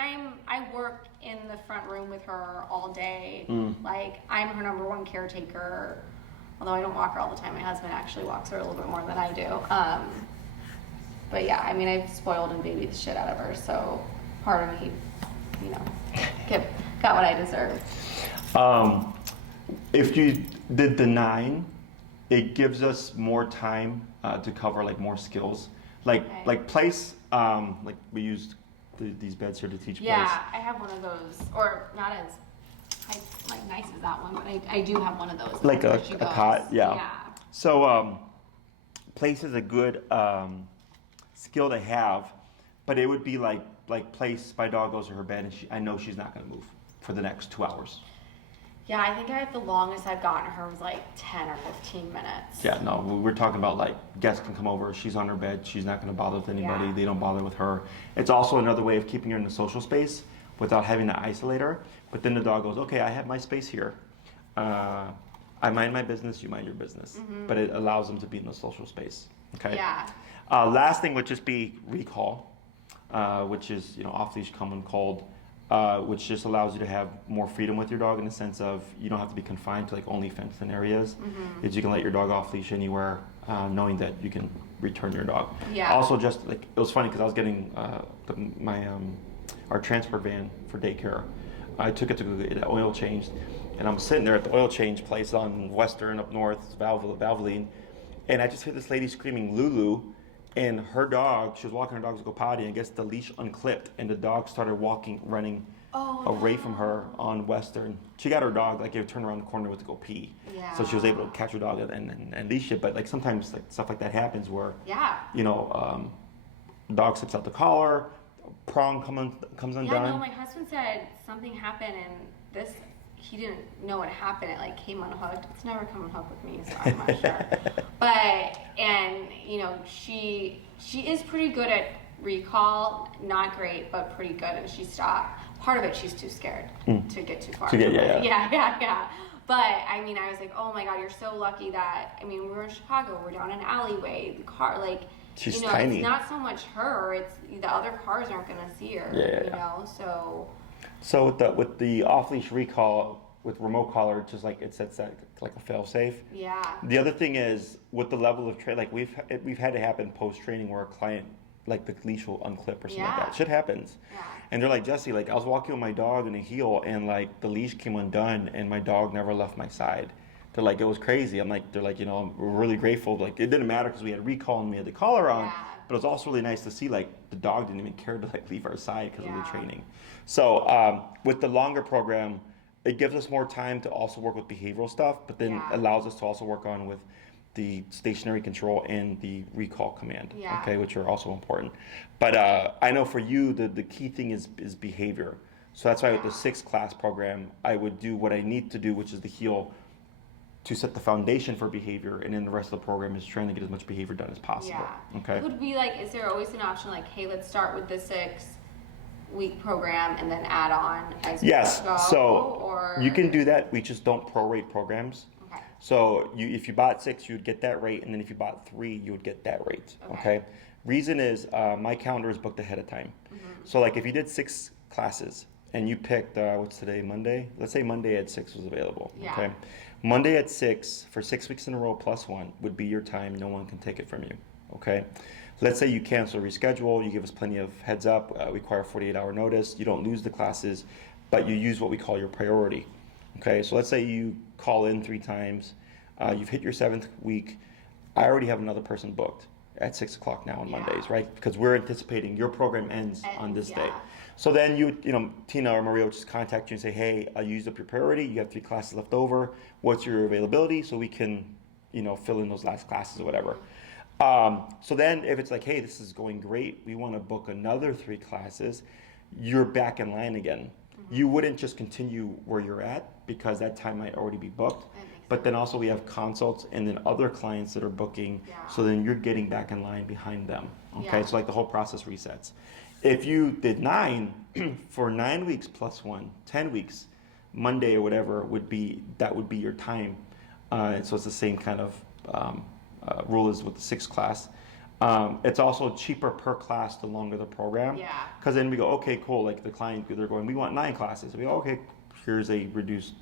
I work in the front room with her all day. Like I'm her number one caretaker. Although I don't walk her all the time, my husband actually walks her a little bit more than I do. But yeah, I mean, I've spoiled and babied the shit out of her, so part of me, you know, got what I deserved. If you did the 9, it gives us more time to cover like more skills, like place. Like we used these beds here to teach place. Yeah, I have one of those, or not as like nice as that one, but I do have one of those. Like a she goes. cot, yeah. Yeah. So place is a good skill to have, but it would be like place. My dog goes to her bed, and I know she's not going to move for the next 2 hours. Yeah, I think the longest I've gotten her was like 10 or 15 minutes. Yeah, no, we're talking about like guests can come over, she's on her bed, she's not going to bother with anybody, Yeah. they don't bother with her. It's also another way of keeping her in the social space without having to isolate her. But then the dog goes, okay, I have my space here. I mind my business, you mind your business. But it allows them to be in the social space. Okay. Yeah. Last thing would just be recall, which is off leash, common cold. which just allows you to have more freedom with your dog in the sense of you don't have to be confined to like only fenced-in areas. Is you can let your dog off leash anywhere, knowing that you can return your dog. Yeah. Also, just like it was funny because I was getting our transport van for daycare. I took it to go get it oil changed, and I'm sitting there at the oil change place on Western up north, Valvoline, and I just hear this lady screaming Lulu. And her dog, she was walking her dog to go potty, and I guess the leash unclipped, and the dog started running away from her on Western. She got her dog, like, it turned around the corner with to go pee. Yeah. So she was able to catch her dog and leash it. But, like, sometimes like stuff like that happens where, you know, dog slips out the collar, prong comes undone. Yeah, no, my husband said something happened, and he didn't know what happened. It like came unhooked. It's never come unhooked with me, so I'm not sure. But, and you know, she is pretty good at recall. Not great, but pretty good. And she stopped. Part of it, she's too scared to get too far. Yeah. But I mean, I was like, oh my God, you're so lucky that. I mean, we were in Chicago. We're down an alleyway. The car, like. She's you know, tiny. It's not so much her. It's the other cars aren't gonna see her. You know, so. So with the off-leash recall with remote collar, just like it sets that like a fail-safe. Yeah. The other thing is with the level of training, like we've had it happen post-training where a client like the leash will unclip or something like that. Shit happens. Yeah. And they're like, Jesse, like I was walking with my dog in a heel and like the leash came undone and my dog never left my side. They're like, it was crazy. They're like, you know, we're really grateful. Like it didn't matter because we had recall and we had the collar on. But it was also really nice to see like the dog didn't even care to like leave our side because of the training. So with the longer program, it gives us more time to also work with behavioral stuff, but then allows us to also work on with the stationary control and the recall command, okay, which are also important. But I know for you, the key thing is behavior. So that's why with the 6-class program, I would do what I need to do, which is the heel, to set the foundation for behavior, and then the rest of the program is trying to get as much behavior done as possible. Okay. It would be like, is there always an option like, hey, let's start with the 6-week program and then add on as we go? So or... you can do that. We just don't prorate programs. Okay. So if you bought 6, you would get that rate, and then if you bought 3, you would get that rate. Okay. Reason is my calendar is booked ahead of time. So like if you did 6 classes and you picked what's today, Monday? Let's say Monday at 6 was available. Okay. Monday at 6 for 6 weeks in a row plus 1 would be your time. No one can take it from you. Okay. Let's say you cancel, reschedule. You give us plenty of heads up. Require 48-hour notice. You don't lose the classes, but you use what we call your priority. Okay. So let's say you call in 3 times. You've hit your 7th week. I already have another person booked at 6 o'clock now on Mondays, right? Because we're anticipating your program ends on this day. So then you know, Tina or Maria will just contact you and say, hey, I used up your priority. You have 3 classes left over. What's your availability? So we can, you know, fill in those last classes or whatever. So then if it's like, hey, this is going great, we want to book another 3 classes, you're back in line again. You wouldn't just continue where you're at because that time might already be booked. But then also we have consults and then other clients that are booking. So then you're getting back in line behind them. Okay, so like the whole process resets. If you did 9 for 9 weeks plus 1, 10 weeks, Monday or whatever would be your time. And so it's the same kind of rule as with the 6th class. It's also cheaper per class the longer the program. Because then we go, okay, cool. Like the client, they're going, we want 9 classes. We go, okay, here's a reduced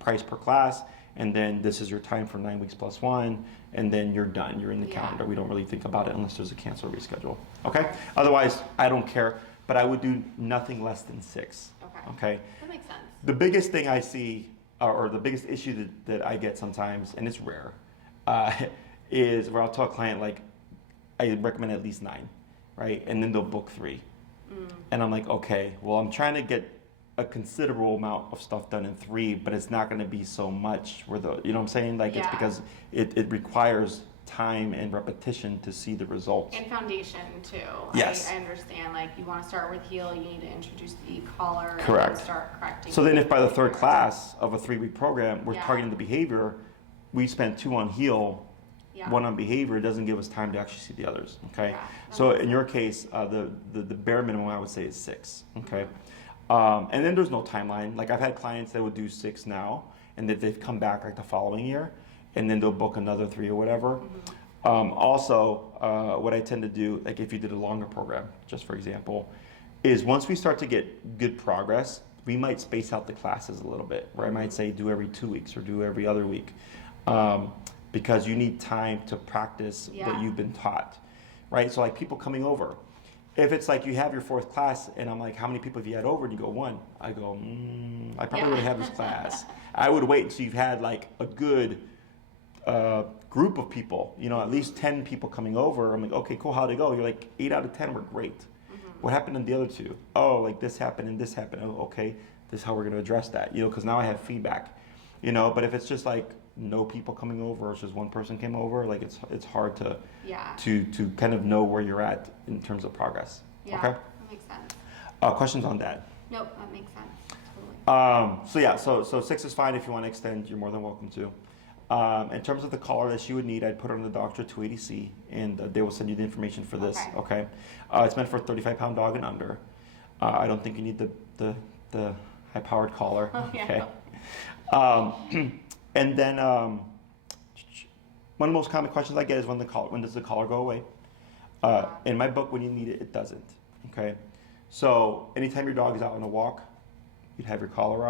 price per class. And then this is your time for 9 weeks plus 1, and then you're done. You're in the calendar. We don't really think about it unless there's a cancel or reschedule. Okay? Otherwise, I don't care, but I would do nothing less than 6. Okay? That makes sense. The biggest thing I see, or the biggest issue that I get sometimes, and it's rare, is where I'll tell a client, like, I recommend at least 9, right? And then they'll book 3. And I'm like, okay, well, I'm trying to get a considerable amount of stuff done in 3, but it's not going to be so much where you know what I'm saying? Like it's because it requires time and repetition to see the results. And foundation too. Yes. I understand, like you want to start with heel, you need to introduce the e-collar. Correct. And start correcting. So then if by the 3rd class of a 3-week program, we're targeting the behavior, we spend 2 on heel, 1 on behavior, it doesn't give us time to actually see the others. Okay. So in your case, the bare minimum I would say is 6. Okay. And then there's no timeline. Like I've had clients that would do 6 now, and that they've come back like the following year, and then they'll book another 3 or whatever. Also, what I tend to do, like if you did a longer program, just for example, is once we start to get good progress, we might space out the classes a little bit, where I might say do every 2 weeks or do every other week, because you need time to practice what you've been taught, right? So like people coming over, if it's like you have your 4th class and I'm like, how many people have you had over? And you go 1. I go, I probably wouldn't have this class. I would wait until you've had like a good group of people, you know, at least 10 people coming over. I'm like, okay, cool, how'd it go? You're like, 8 out of 10 were great. What happened in the other 2? Oh, like this happened and this happened. Oh, okay, this is how we're going to address that, you know, because now I have feedback, you know. But if it's just like no people coming over, or it's just one person came over, like it's hard to kind of know where you're at in terms of progress. Yeah, okay, that makes sense. Questions on that? Nope, that makes sense. Totally. So 6 is fine. If you want to extend, you're more than welcome to. In terms of the collar that she would need, I'd put her on the Doctor 280C, and they will send you the information for this. Okay. It's meant for a 35-pound dog and under. I don't think you need the high-powered collar. Okay. And then one of the most common questions I get is when does the collar go away? In my book, when you need it, it doesn't. Okay. So anytime your dog is out on a walk, you'd have your collar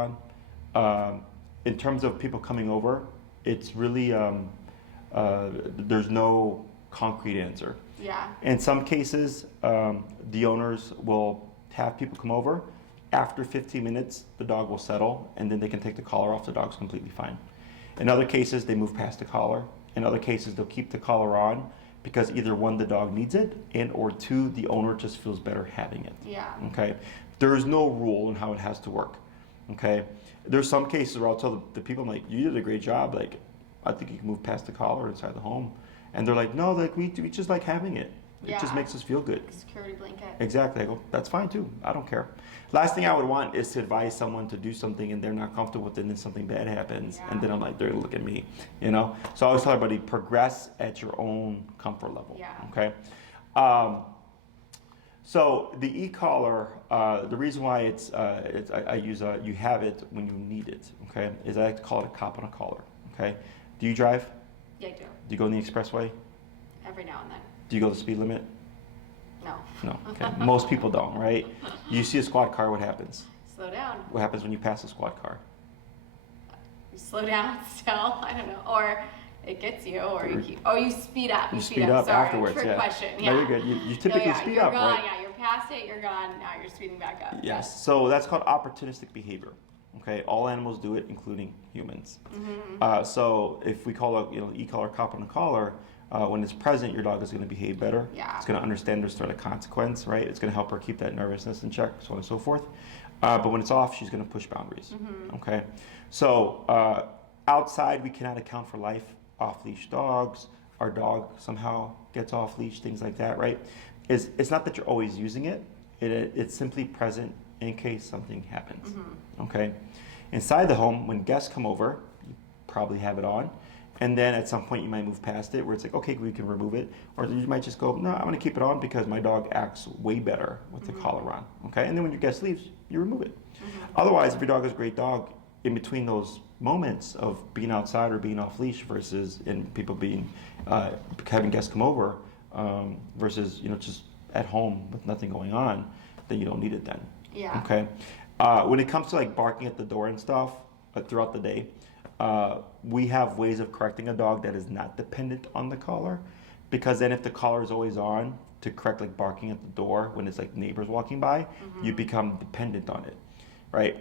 on. In terms of people coming over, it's really there's no concrete answer. Yeah. In some cases, the owners will have people come over. After 15 minutes, the dog will settle, and then they can take the collar off. The dog's completely fine. In other cases, they move past the collar. In other cases, they'll keep the collar on because either 1, the dog needs it, and or 2, the owner just feels better having it. Yeah. Okay. There is no rule in how it has to work. Okay. There's some cases where I'll tell the people, I'm like, you did a great job. Like, I think you can move past the collar inside the home. And they're like, no, like we just like having it. It just makes us feel good. Security blanket. Exactly. I go, that's fine too. I don't care. Last thing I would want is to advise someone to do something and they're not comfortable with it, and then something bad happens. And then I'm like, they're looking at me, you know? So I always tell everybody, progress at your own comfort level. Yeah. Okay. So the e-collar, the reason why I use you have it when you need it, okay, is I like to call it a cop on a collar, okay? Do you drive? Yeah, I do. Do you go in the expressway? Every now and then. Do you go the speed limit? No. No, okay. Most people don't, right? You see a squad car, what happens? Slow down. What happens when you pass a squad car? You slow down still. I don't know. Or it gets you, or you speed up. You speed up Sorry, afterwards. trick yeah. question. Yeah. No, you're good. You typically speed you're up, gone, right? Yeah, you're past it. You're gone. Now you're speeding back up. Yes. So that's called opportunistic behavior. Okay. All animals do it, including humans. Mm-hmm. So if we call it, e-collar, cop on a collar, when it's present, your dog is going to behave better. Yeah. It's going to understand there's sort of consequence, right? It's going to help her keep that nervousness in check, so on and so forth. But when it's off, she's going to push boundaries. Mm-hmm. Okay. So outside, we cannot account for life. Off-leash dogs, our dog somehow gets off-leash, things like that, right? It's not that you're always using it. It's simply present in case something happens. Mm-hmm. Okay. Inside the home, when guests come over, you probably have it on. And then at some point you might move past it where it's like, okay, we can remove it. Or you might just go, no, I'm going to keep it on because my dog acts way better with the collar on. Okay. And then when your guest leaves, you remove it. Otherwise, if your dog is a great dog, in between those moments of being outside or being off leash versus in people being having guests come over versus just at home with nothing going on, then you don't need it then. Yeah. Okay. When it comes to like barking at the door and stuff throughout the day, we have ways of correcting a dog that is not dependent on the collar, because then if the collar is always on to correct like barking at the door when it's like neighbors walking by, you become dependent on it, right?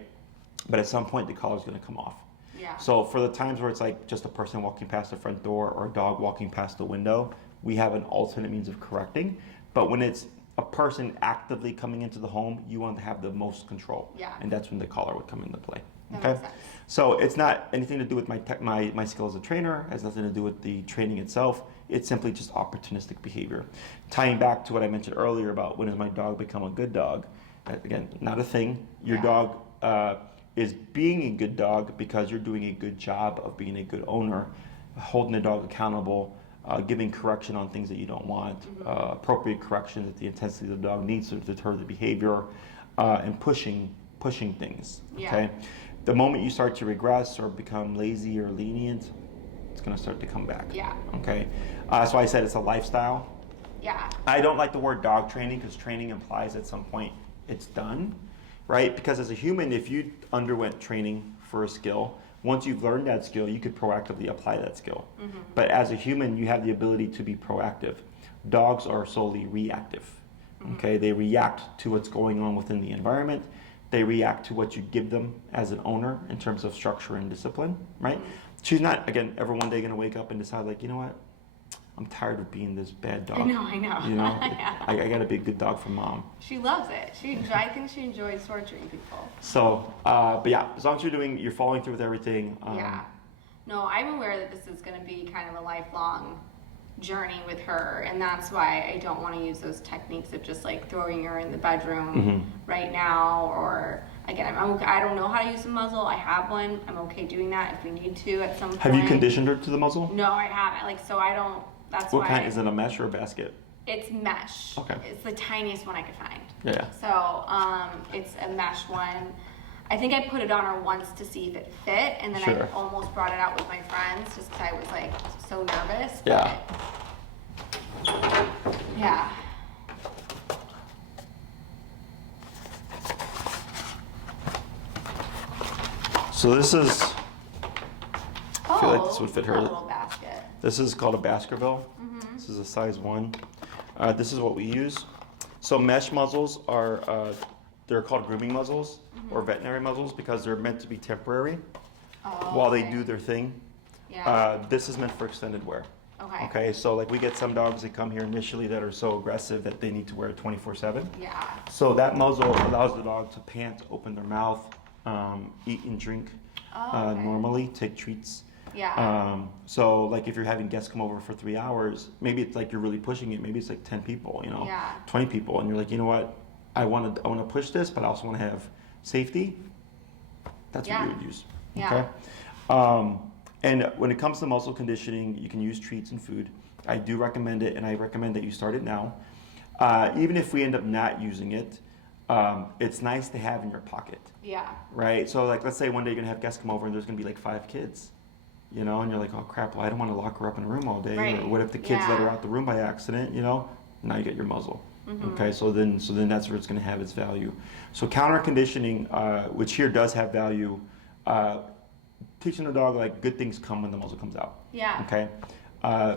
But at some point the collar is going to come off. Yeah. So for the times where it's like just a person walking past the front door or a dog walking past the window, we have an alternate means of correcting. But when it's a person actively coming into the home, you want to have the most control. Yeah. And that's when the collar would come into play. That Okay. makes sense. So it's not anything to do with my skill as a trainer. It has nothing to do with the training itself. It's simply just opportunistic behavior. Tying back to what I mentioned earlier about when does my dog become a good dog? Again, not a thing. Your dog is being a good dog because you're doing a good job of being a good owner, holding the dog accountable, giving correction on things that you don't want, appropriate corrections that the intensity of the dog needs to deter the behavior, and pushing things. Okay. The moment you start to regress or become lazy or lenient, it's going to start to come back. Yeah. Okay. That's why I said it's a lifestyle. Yeah. I don't like the word dog training because training implies at some point it's done, right? Because as a human, if you underwent training for a skill, once you've learned that skill, you could proactively apply that skill. But as a human, you have the ability to be proactive. Dogs are solely reactive. Okay, they react to what's going on within the environment. They react to what you give them as an owner in terms of structure and discipline, right? She's not, again, ever one day going to wake up and decide, like, you know what? I'm tired of being this bad dog. I know. You know, Yeah. I got to be a good dog for mom. She loves it. I think she enjoys torturing people. So, but yeah, as long as you're following through with everything. Yeah. No, I'm aware that this is going to be kind of a lifelong journey with her, and that's why I don't want to use those techniques of just like throwing her in the bedroom right now, or again, I don't know how to use a muzzle. I have one. I'm okay doing that if we need to at some point. Have you conditioned her to the muzzle? No, I haven't. Like, so I don't. That's what why. Kind? Is it a mesh or a basket? It's mesh. Okay. It's the tiniest one I could find. Yeah. So it's a mesh one. I think I put it on her once to see if it fit, and then I almost brought it out with my friends just because I was like so nervous. Yeah. Yeah. So this is. I feel like this would fit her. A little basket. This is called a Baskerville. This is a size 1. This is what we use. So mesh muzzles are, they're called grooming muzzles or veterinary muzzles because they're meant to be temporary while they do their thing. Yeah. This is meant for extended wear. Okay. Okay, so like we get some dogs that come here initially that are so aggressive that they need to wear it 24/7. Yeah. So that muzzle allows the dog to pant, open their mouth, eat and drink normally, take treats. Yeah. So like if you're having guests come over for 3 hours, maybe it's like you're really pushing it. Maybe it's like 10 people, 20 people, and you're like, you know what? I want to push this, but I also want to have safety. That's what you would use. Yeah. Okay. And when it comes to muscle conditioning, you can use treats and food. I do recommend it, and I recommend that you start it now. Even if we end up not using it, it's nice to have in your pocket. Yeah. Right? So like, let's say one day you're gonna have guests come over and there's gonna be like 5 kids. And you're like, oh crap, well I don't want to lock her up in a room all day. Right. Or what if the kids let her out the room by accident, Now you get your muzzle. Okay, so then that's where it's going to have its value. So counter conditioning, which here does have value, teaching the dog like good things come when the muzzle comes out. Yeah. Okay,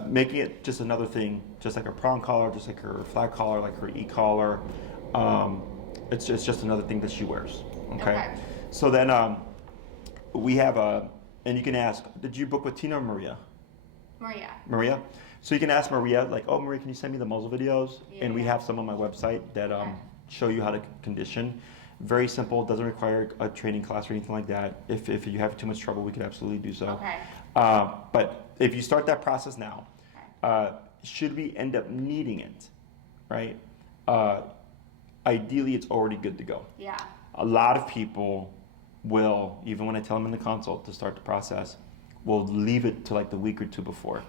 making it just another thing, just like a prong collar, just like her flag collar, like her e-collar. It's just another thing that she wears. Okay. So then we have and you can ask, did you book with Tina or Maria? Maria. So you can ask Maria, like, oh, Maria, can you send me the muzzle videos? And we have some on my website that show you how to condition. Very simple, doesn't require a training class or anything like that. If you have too much trouble, we could absolutely do so. Okay. But if you start that process now, should we end up needing it, right? Ideally, it's already good to go. Yeah. A lot of people will, even when I tell them in the consult to start the process, will leave it to like the week or 2 before.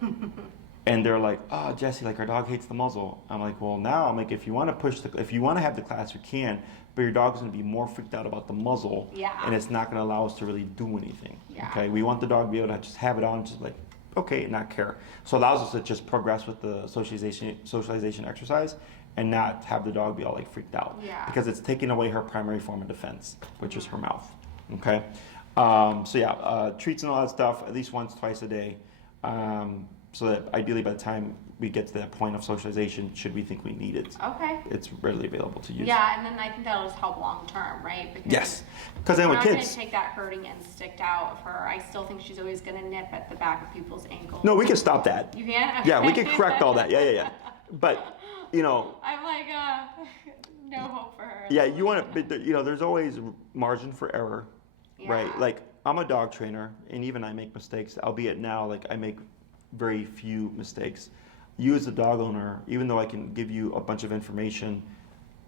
And they're like, oh, Jesse, like our dog hates the muzzle. I'm like, well, now I'm like, if you want to have the class, you can, but your dog's going to be more freaked out about the muzzle. Yeah. And it's not going to allow us to really do anything. Yeah. Okay. We want the dog to be able to just have it on, just like, okay, and not care. So it allows us to just progress with the socialization exercise and not have the dog be all like freaked out. Yeah. Because it's taking away her primary form of defense, which is her mouth. Okay. Treats and all that stuff, at least once, twice a day. So that ideally by the time we get to that point of socialization, should we think we need it, it's readily available to use. Yeah, and then I think that'll just help long term, right? Because yes, because then with we're not kids, going to take that hurting instinct out of her. I still think she's always going to nip at the back of people's ankles. no, we can stop that. You can? Yeah, we can correct all that. Yeah. But I'm like, no hope for her. Yeah, you want to, but there's always margin for error, right? Like I'm a dog trainer, and even I make mistakes. Albeit now, like I make very few mistakes. You as a dog owner, even though I can give you a bunch of information,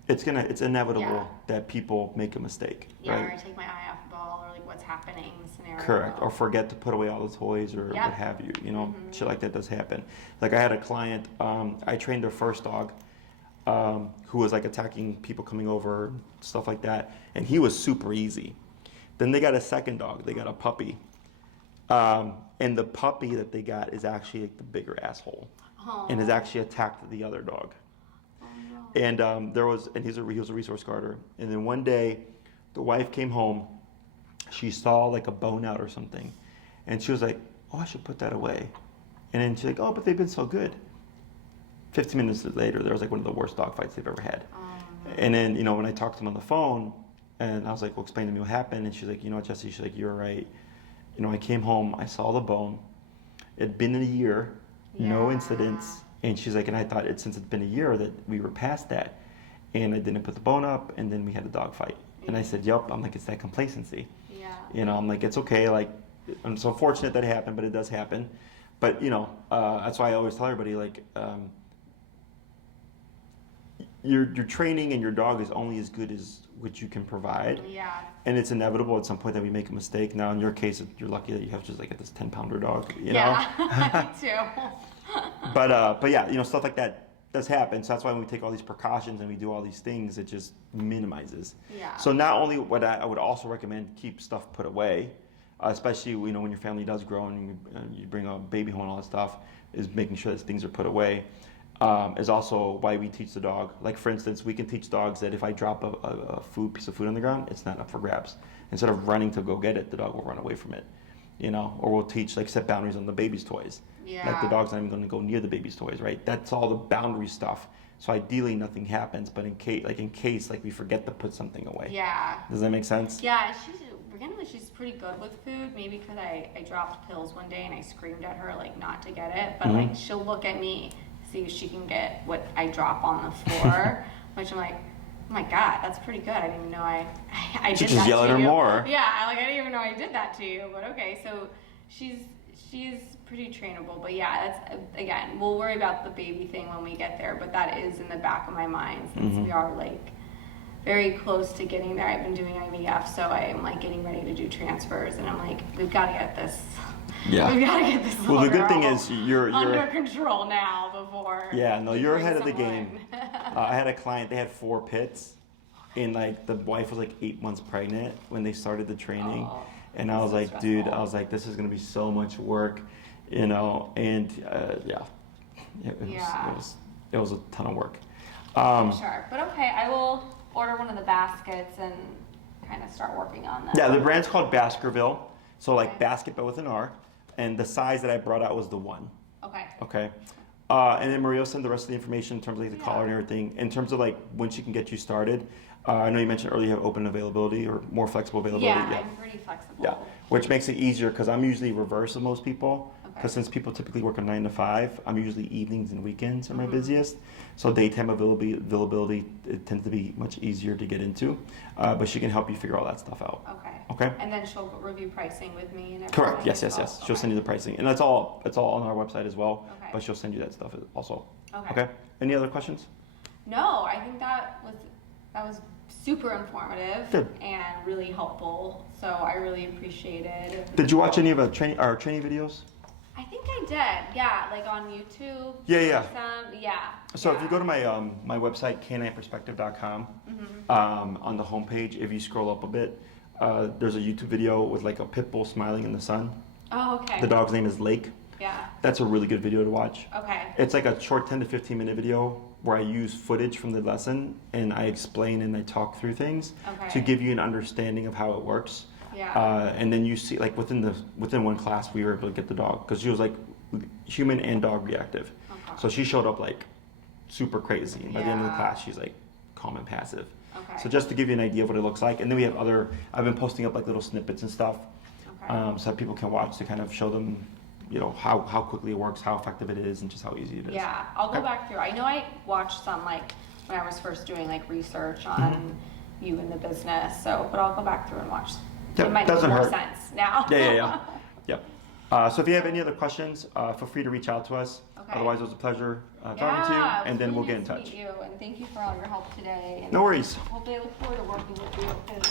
it's inevitable that people make a mistake. Yeah, right? or I take my eye off the ball, or like what's happening in the scenario. Correct, or forget to put away all the toys, or what have you. Shit like that does happen. Like I had a client, I trained their first dog, who was like attacking people coming over, stuff like that, and he was super easy. Then they got a second dog. They got a puppy. And the puppy that they got is actually like the bigger asshole and has actually attacked the other dog. And he was a resource guarder. And then one day, the wife came home. She saw like a bone out or something, and she was like, "Oh, I should put that away." And then she's like, "Oh, but they've been so good." 15 minutes later, there was like one of the worst dog fights they've ever had. And then, you know, when I talked to him on the phone, and I was like, "Well, explain to me what happened." And she's like, "You know what, Jesse?" She's like, "You're right. You know, I came home, I saw the bone. It'd been a year, no incidents." And she's like, "And I thought since it's been a year that we were past that. And I didn't put the bone up, and then we had a dog fight." And I said, "Yup." I'm like, "It's that complacency." Yeah. You know, I'm like, "It's okay. Like, I'm so fortunate that it happened, but it does happen." But, you know, that's why I always tell everybody, like, your training and your dog is only as good as what you can provide. Yeah. And it's inevitable at some point that we make a mistake. Now, in your case, you're lucky that you have just like this 10-pounder dog, you know? Yeah, me too. But yeah, you know, stuff like that does happen. So that's why when we take all these precautions and we do all these things, it just minimizes. Yeah. So not only would I would also recommend keep stuff put away, especially, you know, when your family does grow and you bring a baby home and all that stuff, is making sure that things are put away. Is also why we teach the dog. Like, for instance, we can teach dogs that if I drop a piece of food on the ground, it's not up for grabs. Instead of running to go get it, the dog will run away from it, you know. Or we'll teach, like, set boundaries on the baby's toys. Yeah. Like, the dog's not even going to go near the baby's toys, right? That's all the boundary stuff. So ideally, nothing happens. But in case, we forget to put something away. Yeah. Does that make sense? Yeah, she's pretty good with food. Maybe because I dropped pills one day and I screamed at her like not to get it, but like she'll look at me, see if she can get what I drop on the floor, which I'm like, oh my God, that's pretty good. I didn't even know I did that to you. Just yell at her more. Yeah, I didn't even know I did that to you. But okay, so she's pretty trainable. But yeah, that's again, we'll worry about the baby thing when we get there. But that is in the back of my mind since we are like very close to getting there. I've been doing IVF, so I'm like getting ready to do transfers, and I'm like, we've got to get this. Yeah. We've got to get this. Well, the good thing is you're under control now before. Yeah, no, you're ahead of the game. I had a client, they had 4 pits, and like the wife was like 8 months pregnant when they started the training. And I was like, stressful. dude, I was like, this is going to be so much work, you know, and yeah, it was a ton of work. Sure, but okay, I will order one of the baskets and kind of start working on that. Yeah, the brand's called Baskerville, so like basket but with an R, and the size that I brought out was the 1. Okay. Okay. And then Maria will send the rest of the information in terms of like the collar and everything. In terms of like when she can get you started, I know you mentioned earlier you have open availability or more flexible availability. Yeah, I'm pretty flexible. Yeah, which makes it easier because I'm usually reverse of most people. Okay. Because since people typically work a 9 to 5, I'm usually evenings and weekends are my busiest. So daytime availability it tends to be much easier to get into. But she can help you figure all that stuff out. Okay. Okay. And then she'll review pricing with me and everything. Correct. Yes. She'll send you the pricing, and that's all. It's all on our website as well. Okay. But she'll send you that stuff also. Okay. Okay. Any other questions? No, I think that was super informative Good. and really helpful. So I really appreciate it. Did you watch any of our training videos? I think I did. Yeah, like on YouTube. Yeah. Yeah. So if you go to my my website, canineperspective.com, on the homepage, if you scroll up a bit, there's a YouTube video with like a pit bull smiling in the sun. Oh, okay. The dog's name is Lake. Yeah. That's a really good video to watch. Okay. It's like a short 10 to 15 minute video where I use footage from the lesson and I explain and I talk through things to give you an understanding of how it works. Yeah. And then you see, like within one class, we were able to get the dog because she was like human and dog reactive. Okay. So she showed up like super crazy. And by the end of the Yeah. class, she's like calm and passive. Okay. So just to give you an idea of what it looks like. And then we have I've been posting up like little snippets and stuff Okay. so that people can watch to kind of show them, you know, how quickly it works, how effective it is, and just how easy it is. Yeah, I'll go Okay. back through. I know I watched some like when I was first doing like research on you and the business. So, but I'll go back through and watch. Yeah, it might doesn't make more hurt. sense now. Yeah. So if you have any other questions, feel free to reach out to us. Okay. Otherwise, it was a pleasure talking to you, and then we'll get in touch. To meet you, and thank you for all your help today. And No worries. hopefully, I look forward to working with you. 'Cause